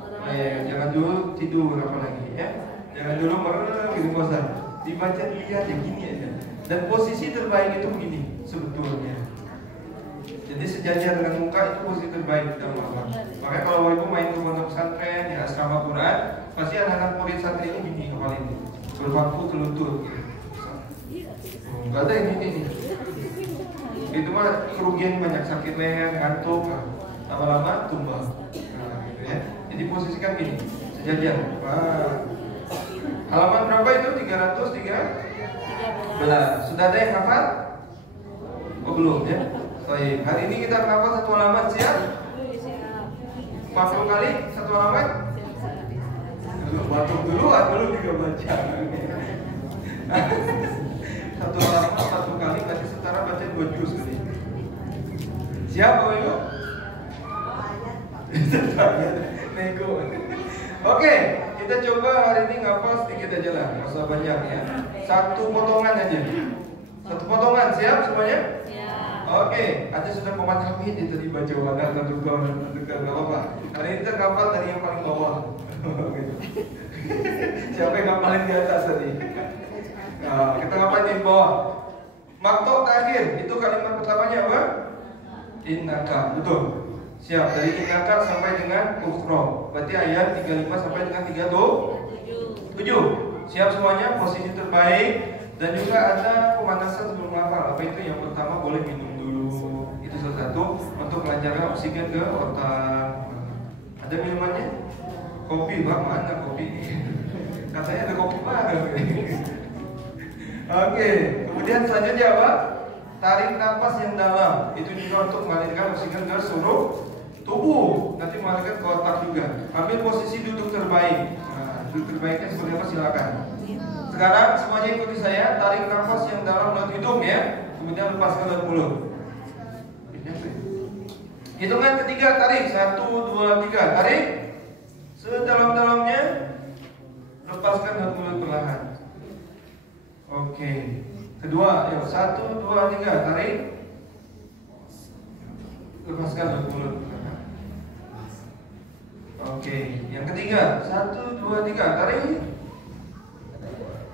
Jangan dulu tidur apalagi ya. Jangan dulu meraba gitu bosan. Dibaca dilihat ya gini aja. Dan posisi terbaik itu begini sebetulnya. Jadi sejajar dengan muka itu posisi terbaik dalam menghafal. Makanya kalau ibu main ke pondok pesantren ya asrama Quran, pasti anak-anak murid santri ini gini hafalin. Berpaku ke lutut. Gak ada yang ini. Itu mah kerugian banyak, sakit leher, ngantuk, lama-lama tumbang. Nah, gitu ya. Jadi posisikan gini, sejajar. Halaman berapa itu? 313. Sudah ada yang hafal? Oh belum ya? Baik. Hari ini kita hafal satu halaman, siap? 40 kali satu halaman? Batuk duluan dulu juga baca. Satu halaman 1 kali berarti setara baca 2 juz kali. Siap Bapak Ibu? Nego. Oke, kita coba hari ini ngapal sedikit aja lah, nggak usah banyak ya. Satu potongan aja. Satu potongan, siap semuanya? Oke, ada sudah Paman Hamid itu tadi baca wadah terduga nggak apa-apa. Hari ini kita ngapal dari yang paling bawah. Siapa yang ngapalin di atas tadi? Nah, kita ngapalin di bawah. Maktok terakhir itu kalimat pertamanya apa? Innaka, betul. Siap, dari innaka sampai dengan ukhra. Berarti ayat 35 sampai dengan 37. Siap semuanya, posisi terbaik. Dan juga ada pemanasan sebelum hafal. Apa itu? Yang pertama boleh minum dulu. Itu salah satu untuk melancarkan oksigen ke otak. Ada minumannya? Kopi, Pak, mana kopi? Katanya ada kopi mana? Oke, kemudian selanjutnya apa? Tarik nafas yang dalam. Itu juga untuk mengalirkan oksigen ke seluruh tubuh, nanti mengalirkan ke otak juga. Ambil posisi duduk terbaik. Nah, duduk terbaiknya seperti apa silakan. Sekarang semuanya ikuti saya, tarik nafas yang dalam lewat hidung ya, kemudian lepaskan lewat mulut. Hitungan ketiga tarik, 1, 2, 3, tarik sedalam-dalamnya, lepaskan lewat mulut perlahan. Oke. Kedua, yuk 1, 2, 3, tarik, lepaskan lewat mulut. Oke, yang ketiga 1, 2, 3, tarik,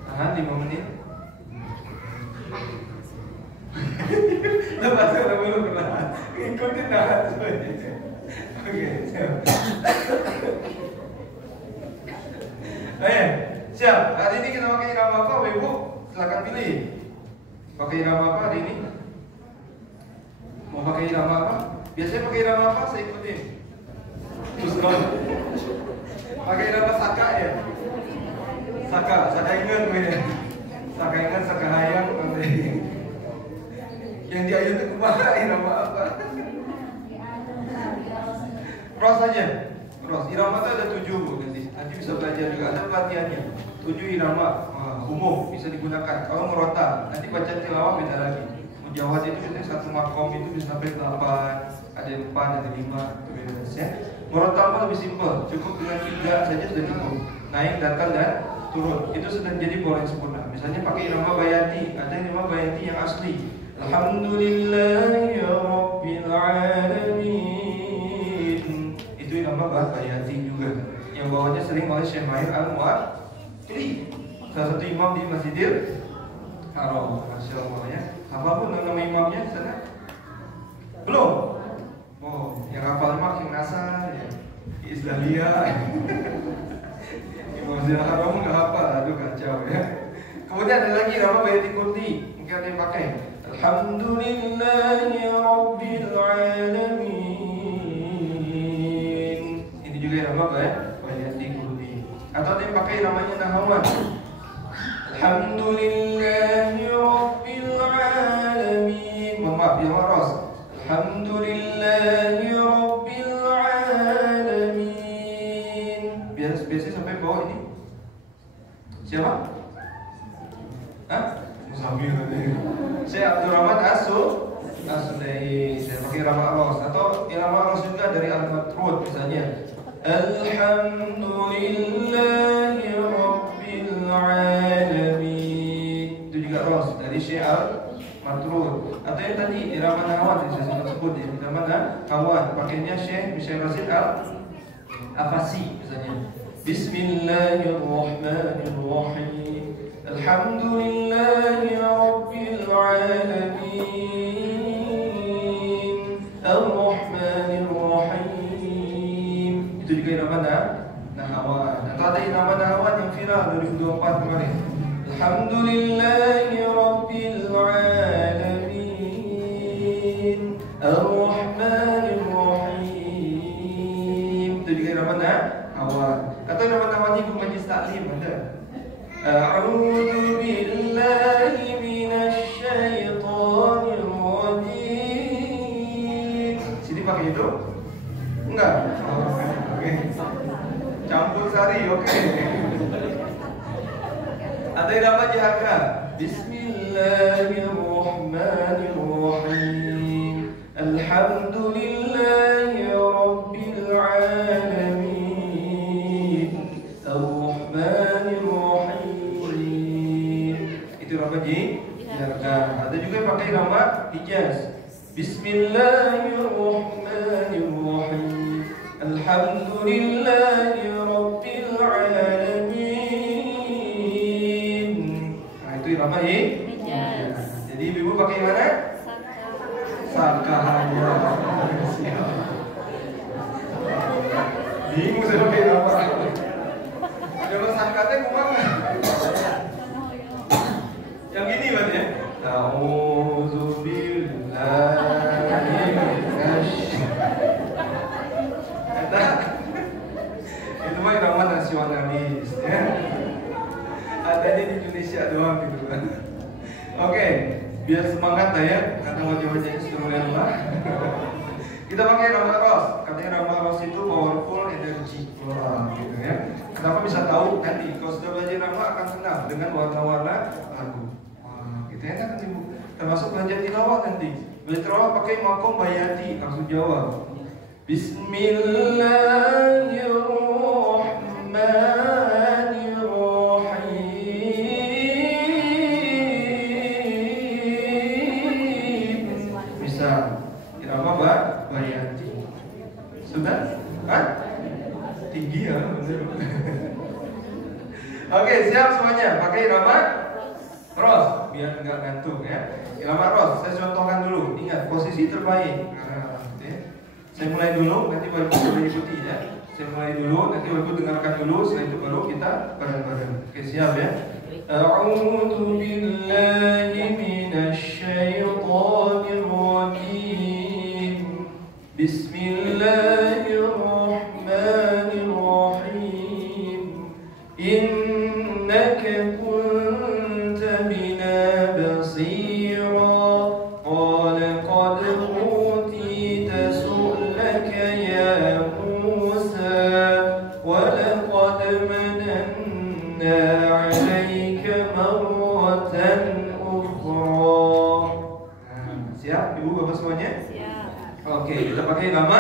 tahan 5 menit. Lepaskan lewat mulut perlahan. Ikutin tahan semuanya. Oke, siap. Siap. Hari ini kita pakai irama apa, Ibu? Silakan pilih. Pakai irama apa hari ini? Mau pakai irama apa? Biasanya pakai irama apa? Saya ikutin. Terus pakai irama Saka ya? Saka ingat ya? Saka ingat, Saka hayang nanti. Yang di ayat itu kemana irama apa? Ros aja. Ros. Irama itu ada 7 Bu nanti bisa belajar juga. Ada pelatihannya. 7 irama umum bisa digunakan. Kalau merotal, nanti baca tilawah beda lagi. Mujawad itu biasanya 1 makom itu bisa sampai 8, ada 4, ada 5, itu beda ya. Merotal mah lebih simpel, cukup dengan 3 saja sudah cukup. Naik, datar dan turun. Itu sudah jadi pola yang sempurna. Misalnya pakai irama bayati, ada irama bayati yang asli. Alhamdulillahi Rabbil Alamin. Itu irama bayati juga. Yang bawahnya sering oleh Syekh Mahir Al-Mu'attili, salah satu imam di Masjidil Haram. Masya Allah ya. Apa pun nama imamnya di sana? Belum? Oh, yang hafal makin ngasar ya. Islamiyah. Imam Masjidil Haram nggak hafal, aduh kacau ya. Kemudian ada lagi nama bayati kurdi, mungkin ada yang pakai. Alhamdulillahi Rabbil Alamin. Ini juga nama bayati kurdi. Atau ada yang pakai namanya nahawan. Alhamdulillahi Rabbil Alamin. Maaf ya Ros. Alhamdulillahi Rabbil Alamin. Biasa sampai bawah ini. Siapa? Hah? Musabir tadi. Saya Abdul Rahman As-Sudai. Saya pakai irama Ros atau irama Ros juga dari Al-Matrud misalnya. Alhamdulillahi Rabbil Alamin. Itu juga Ros dari Syekh Al-Matrud. Atau yang tadi irama Nahawan yang saya sebut ya, irama Nahawan pakainya Syekh Misyar Rasid Al-Afasi misalnya. Bismillahirrahmanirrahim. Alhamdulillahi Rabbil Alamin. Ar-Rahmanir-Rahim. Itu juga irama Nahawan. Atau ada irama Nahawan yang viral 2024 kemarin. Alhamdulillahi Rabbil Alamin. Ar-Rahmanir-Rahim. Itu juga irama Nahawan. Atau irama Nahawan Ibu Majlis Taklim ada. A'udzu billahi minasy syaithanir rajim. Sini pakai itu? Enggak. Oke. Campur sari, oke. Ada irama jaga. Bismillahirrahmanirrahim. Alhamdulillahi Rabbil Alamin. Ar-Rahmanir-Rahim. Itu irama jaga. Ada juga yang pakai irama hijaz. Bismillahirrahmanirrahim. Alhamdulillahi Rabbil Alamin. Nah itu irama hijaz. Jadi ibu pakai mana? Saka hanya. Bingung saya pakai irama. Kalau sangkatnya kumang. Yang ini berarti ya. A'udzu billahi minasy. Itu mah irama nasionalis ya. Adanya di Indonesia doang gitu kan. Oke, biar semangat lah ya. Karena wajah-wajahnya sudah mulai lemah. Kita pakai Rama Ros. Katanya Rama Ros itu powerful energy. Wah, gitu ya. Kenapa bisa tahu? Nanti kalau sudah belajar Rama akan kenal dengan warna-warna lagu. Wah, gitu ya kan Ibu. Termasuk belajar tilawah nanti. Belajar tilawah pakai makom bayati, langsung jawab. Bismillahirrahmanirrahim. Bisa. Irama bayati. Sudah? Hah? Tinggi ya, bener. Oke, siap semuanya. Pakai irama Ros biar nggak ngantuk ya. Irama Ros. Saya contohkan dulu. Ingat posisi terbaik. Nah, ya. Saya mulai dulu, nanti baru kita ikuti ya. Saya mulai dulu, nanti baru dengarkan dulu. Setelah itu baru kita bareng-bareng. Oke, siap ya. A'udzu billahi minasyaitonir rajim. Bismillahirrahmanirrahim. Innaka kunta bina basira. Qala qad utita su'laka ya Musa. Wa laqad mananna 'alaika marratan ukhra. Siap Ibu Bapak semuanya? Oke, kita pakai nama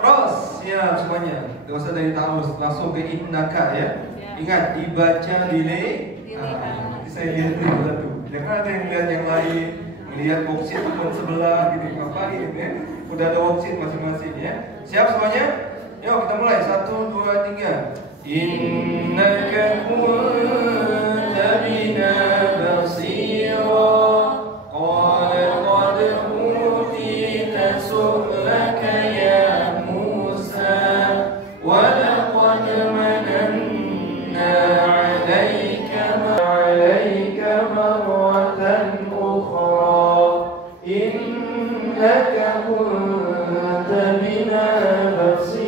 Ros. Siap semuanya. Gak usah dari ta'awuz, langsung ke innaka ya. Ingat, dibaca delay. Nanti saya lihat dulu satu. Jangan ada yang lihat yang lain, melihat worksheet teman sebelah gitu. Ngapain ya? Udah ada worksheet masing-masing ya. Siap semuanya? Yuk kita mulai. 1, 2, 3. Innaka kunta bina basira. Qala qad utita su'laka ya Musa. Wa laqad mananna 'alaika marratan ukhra. Innaka kunta bina basira.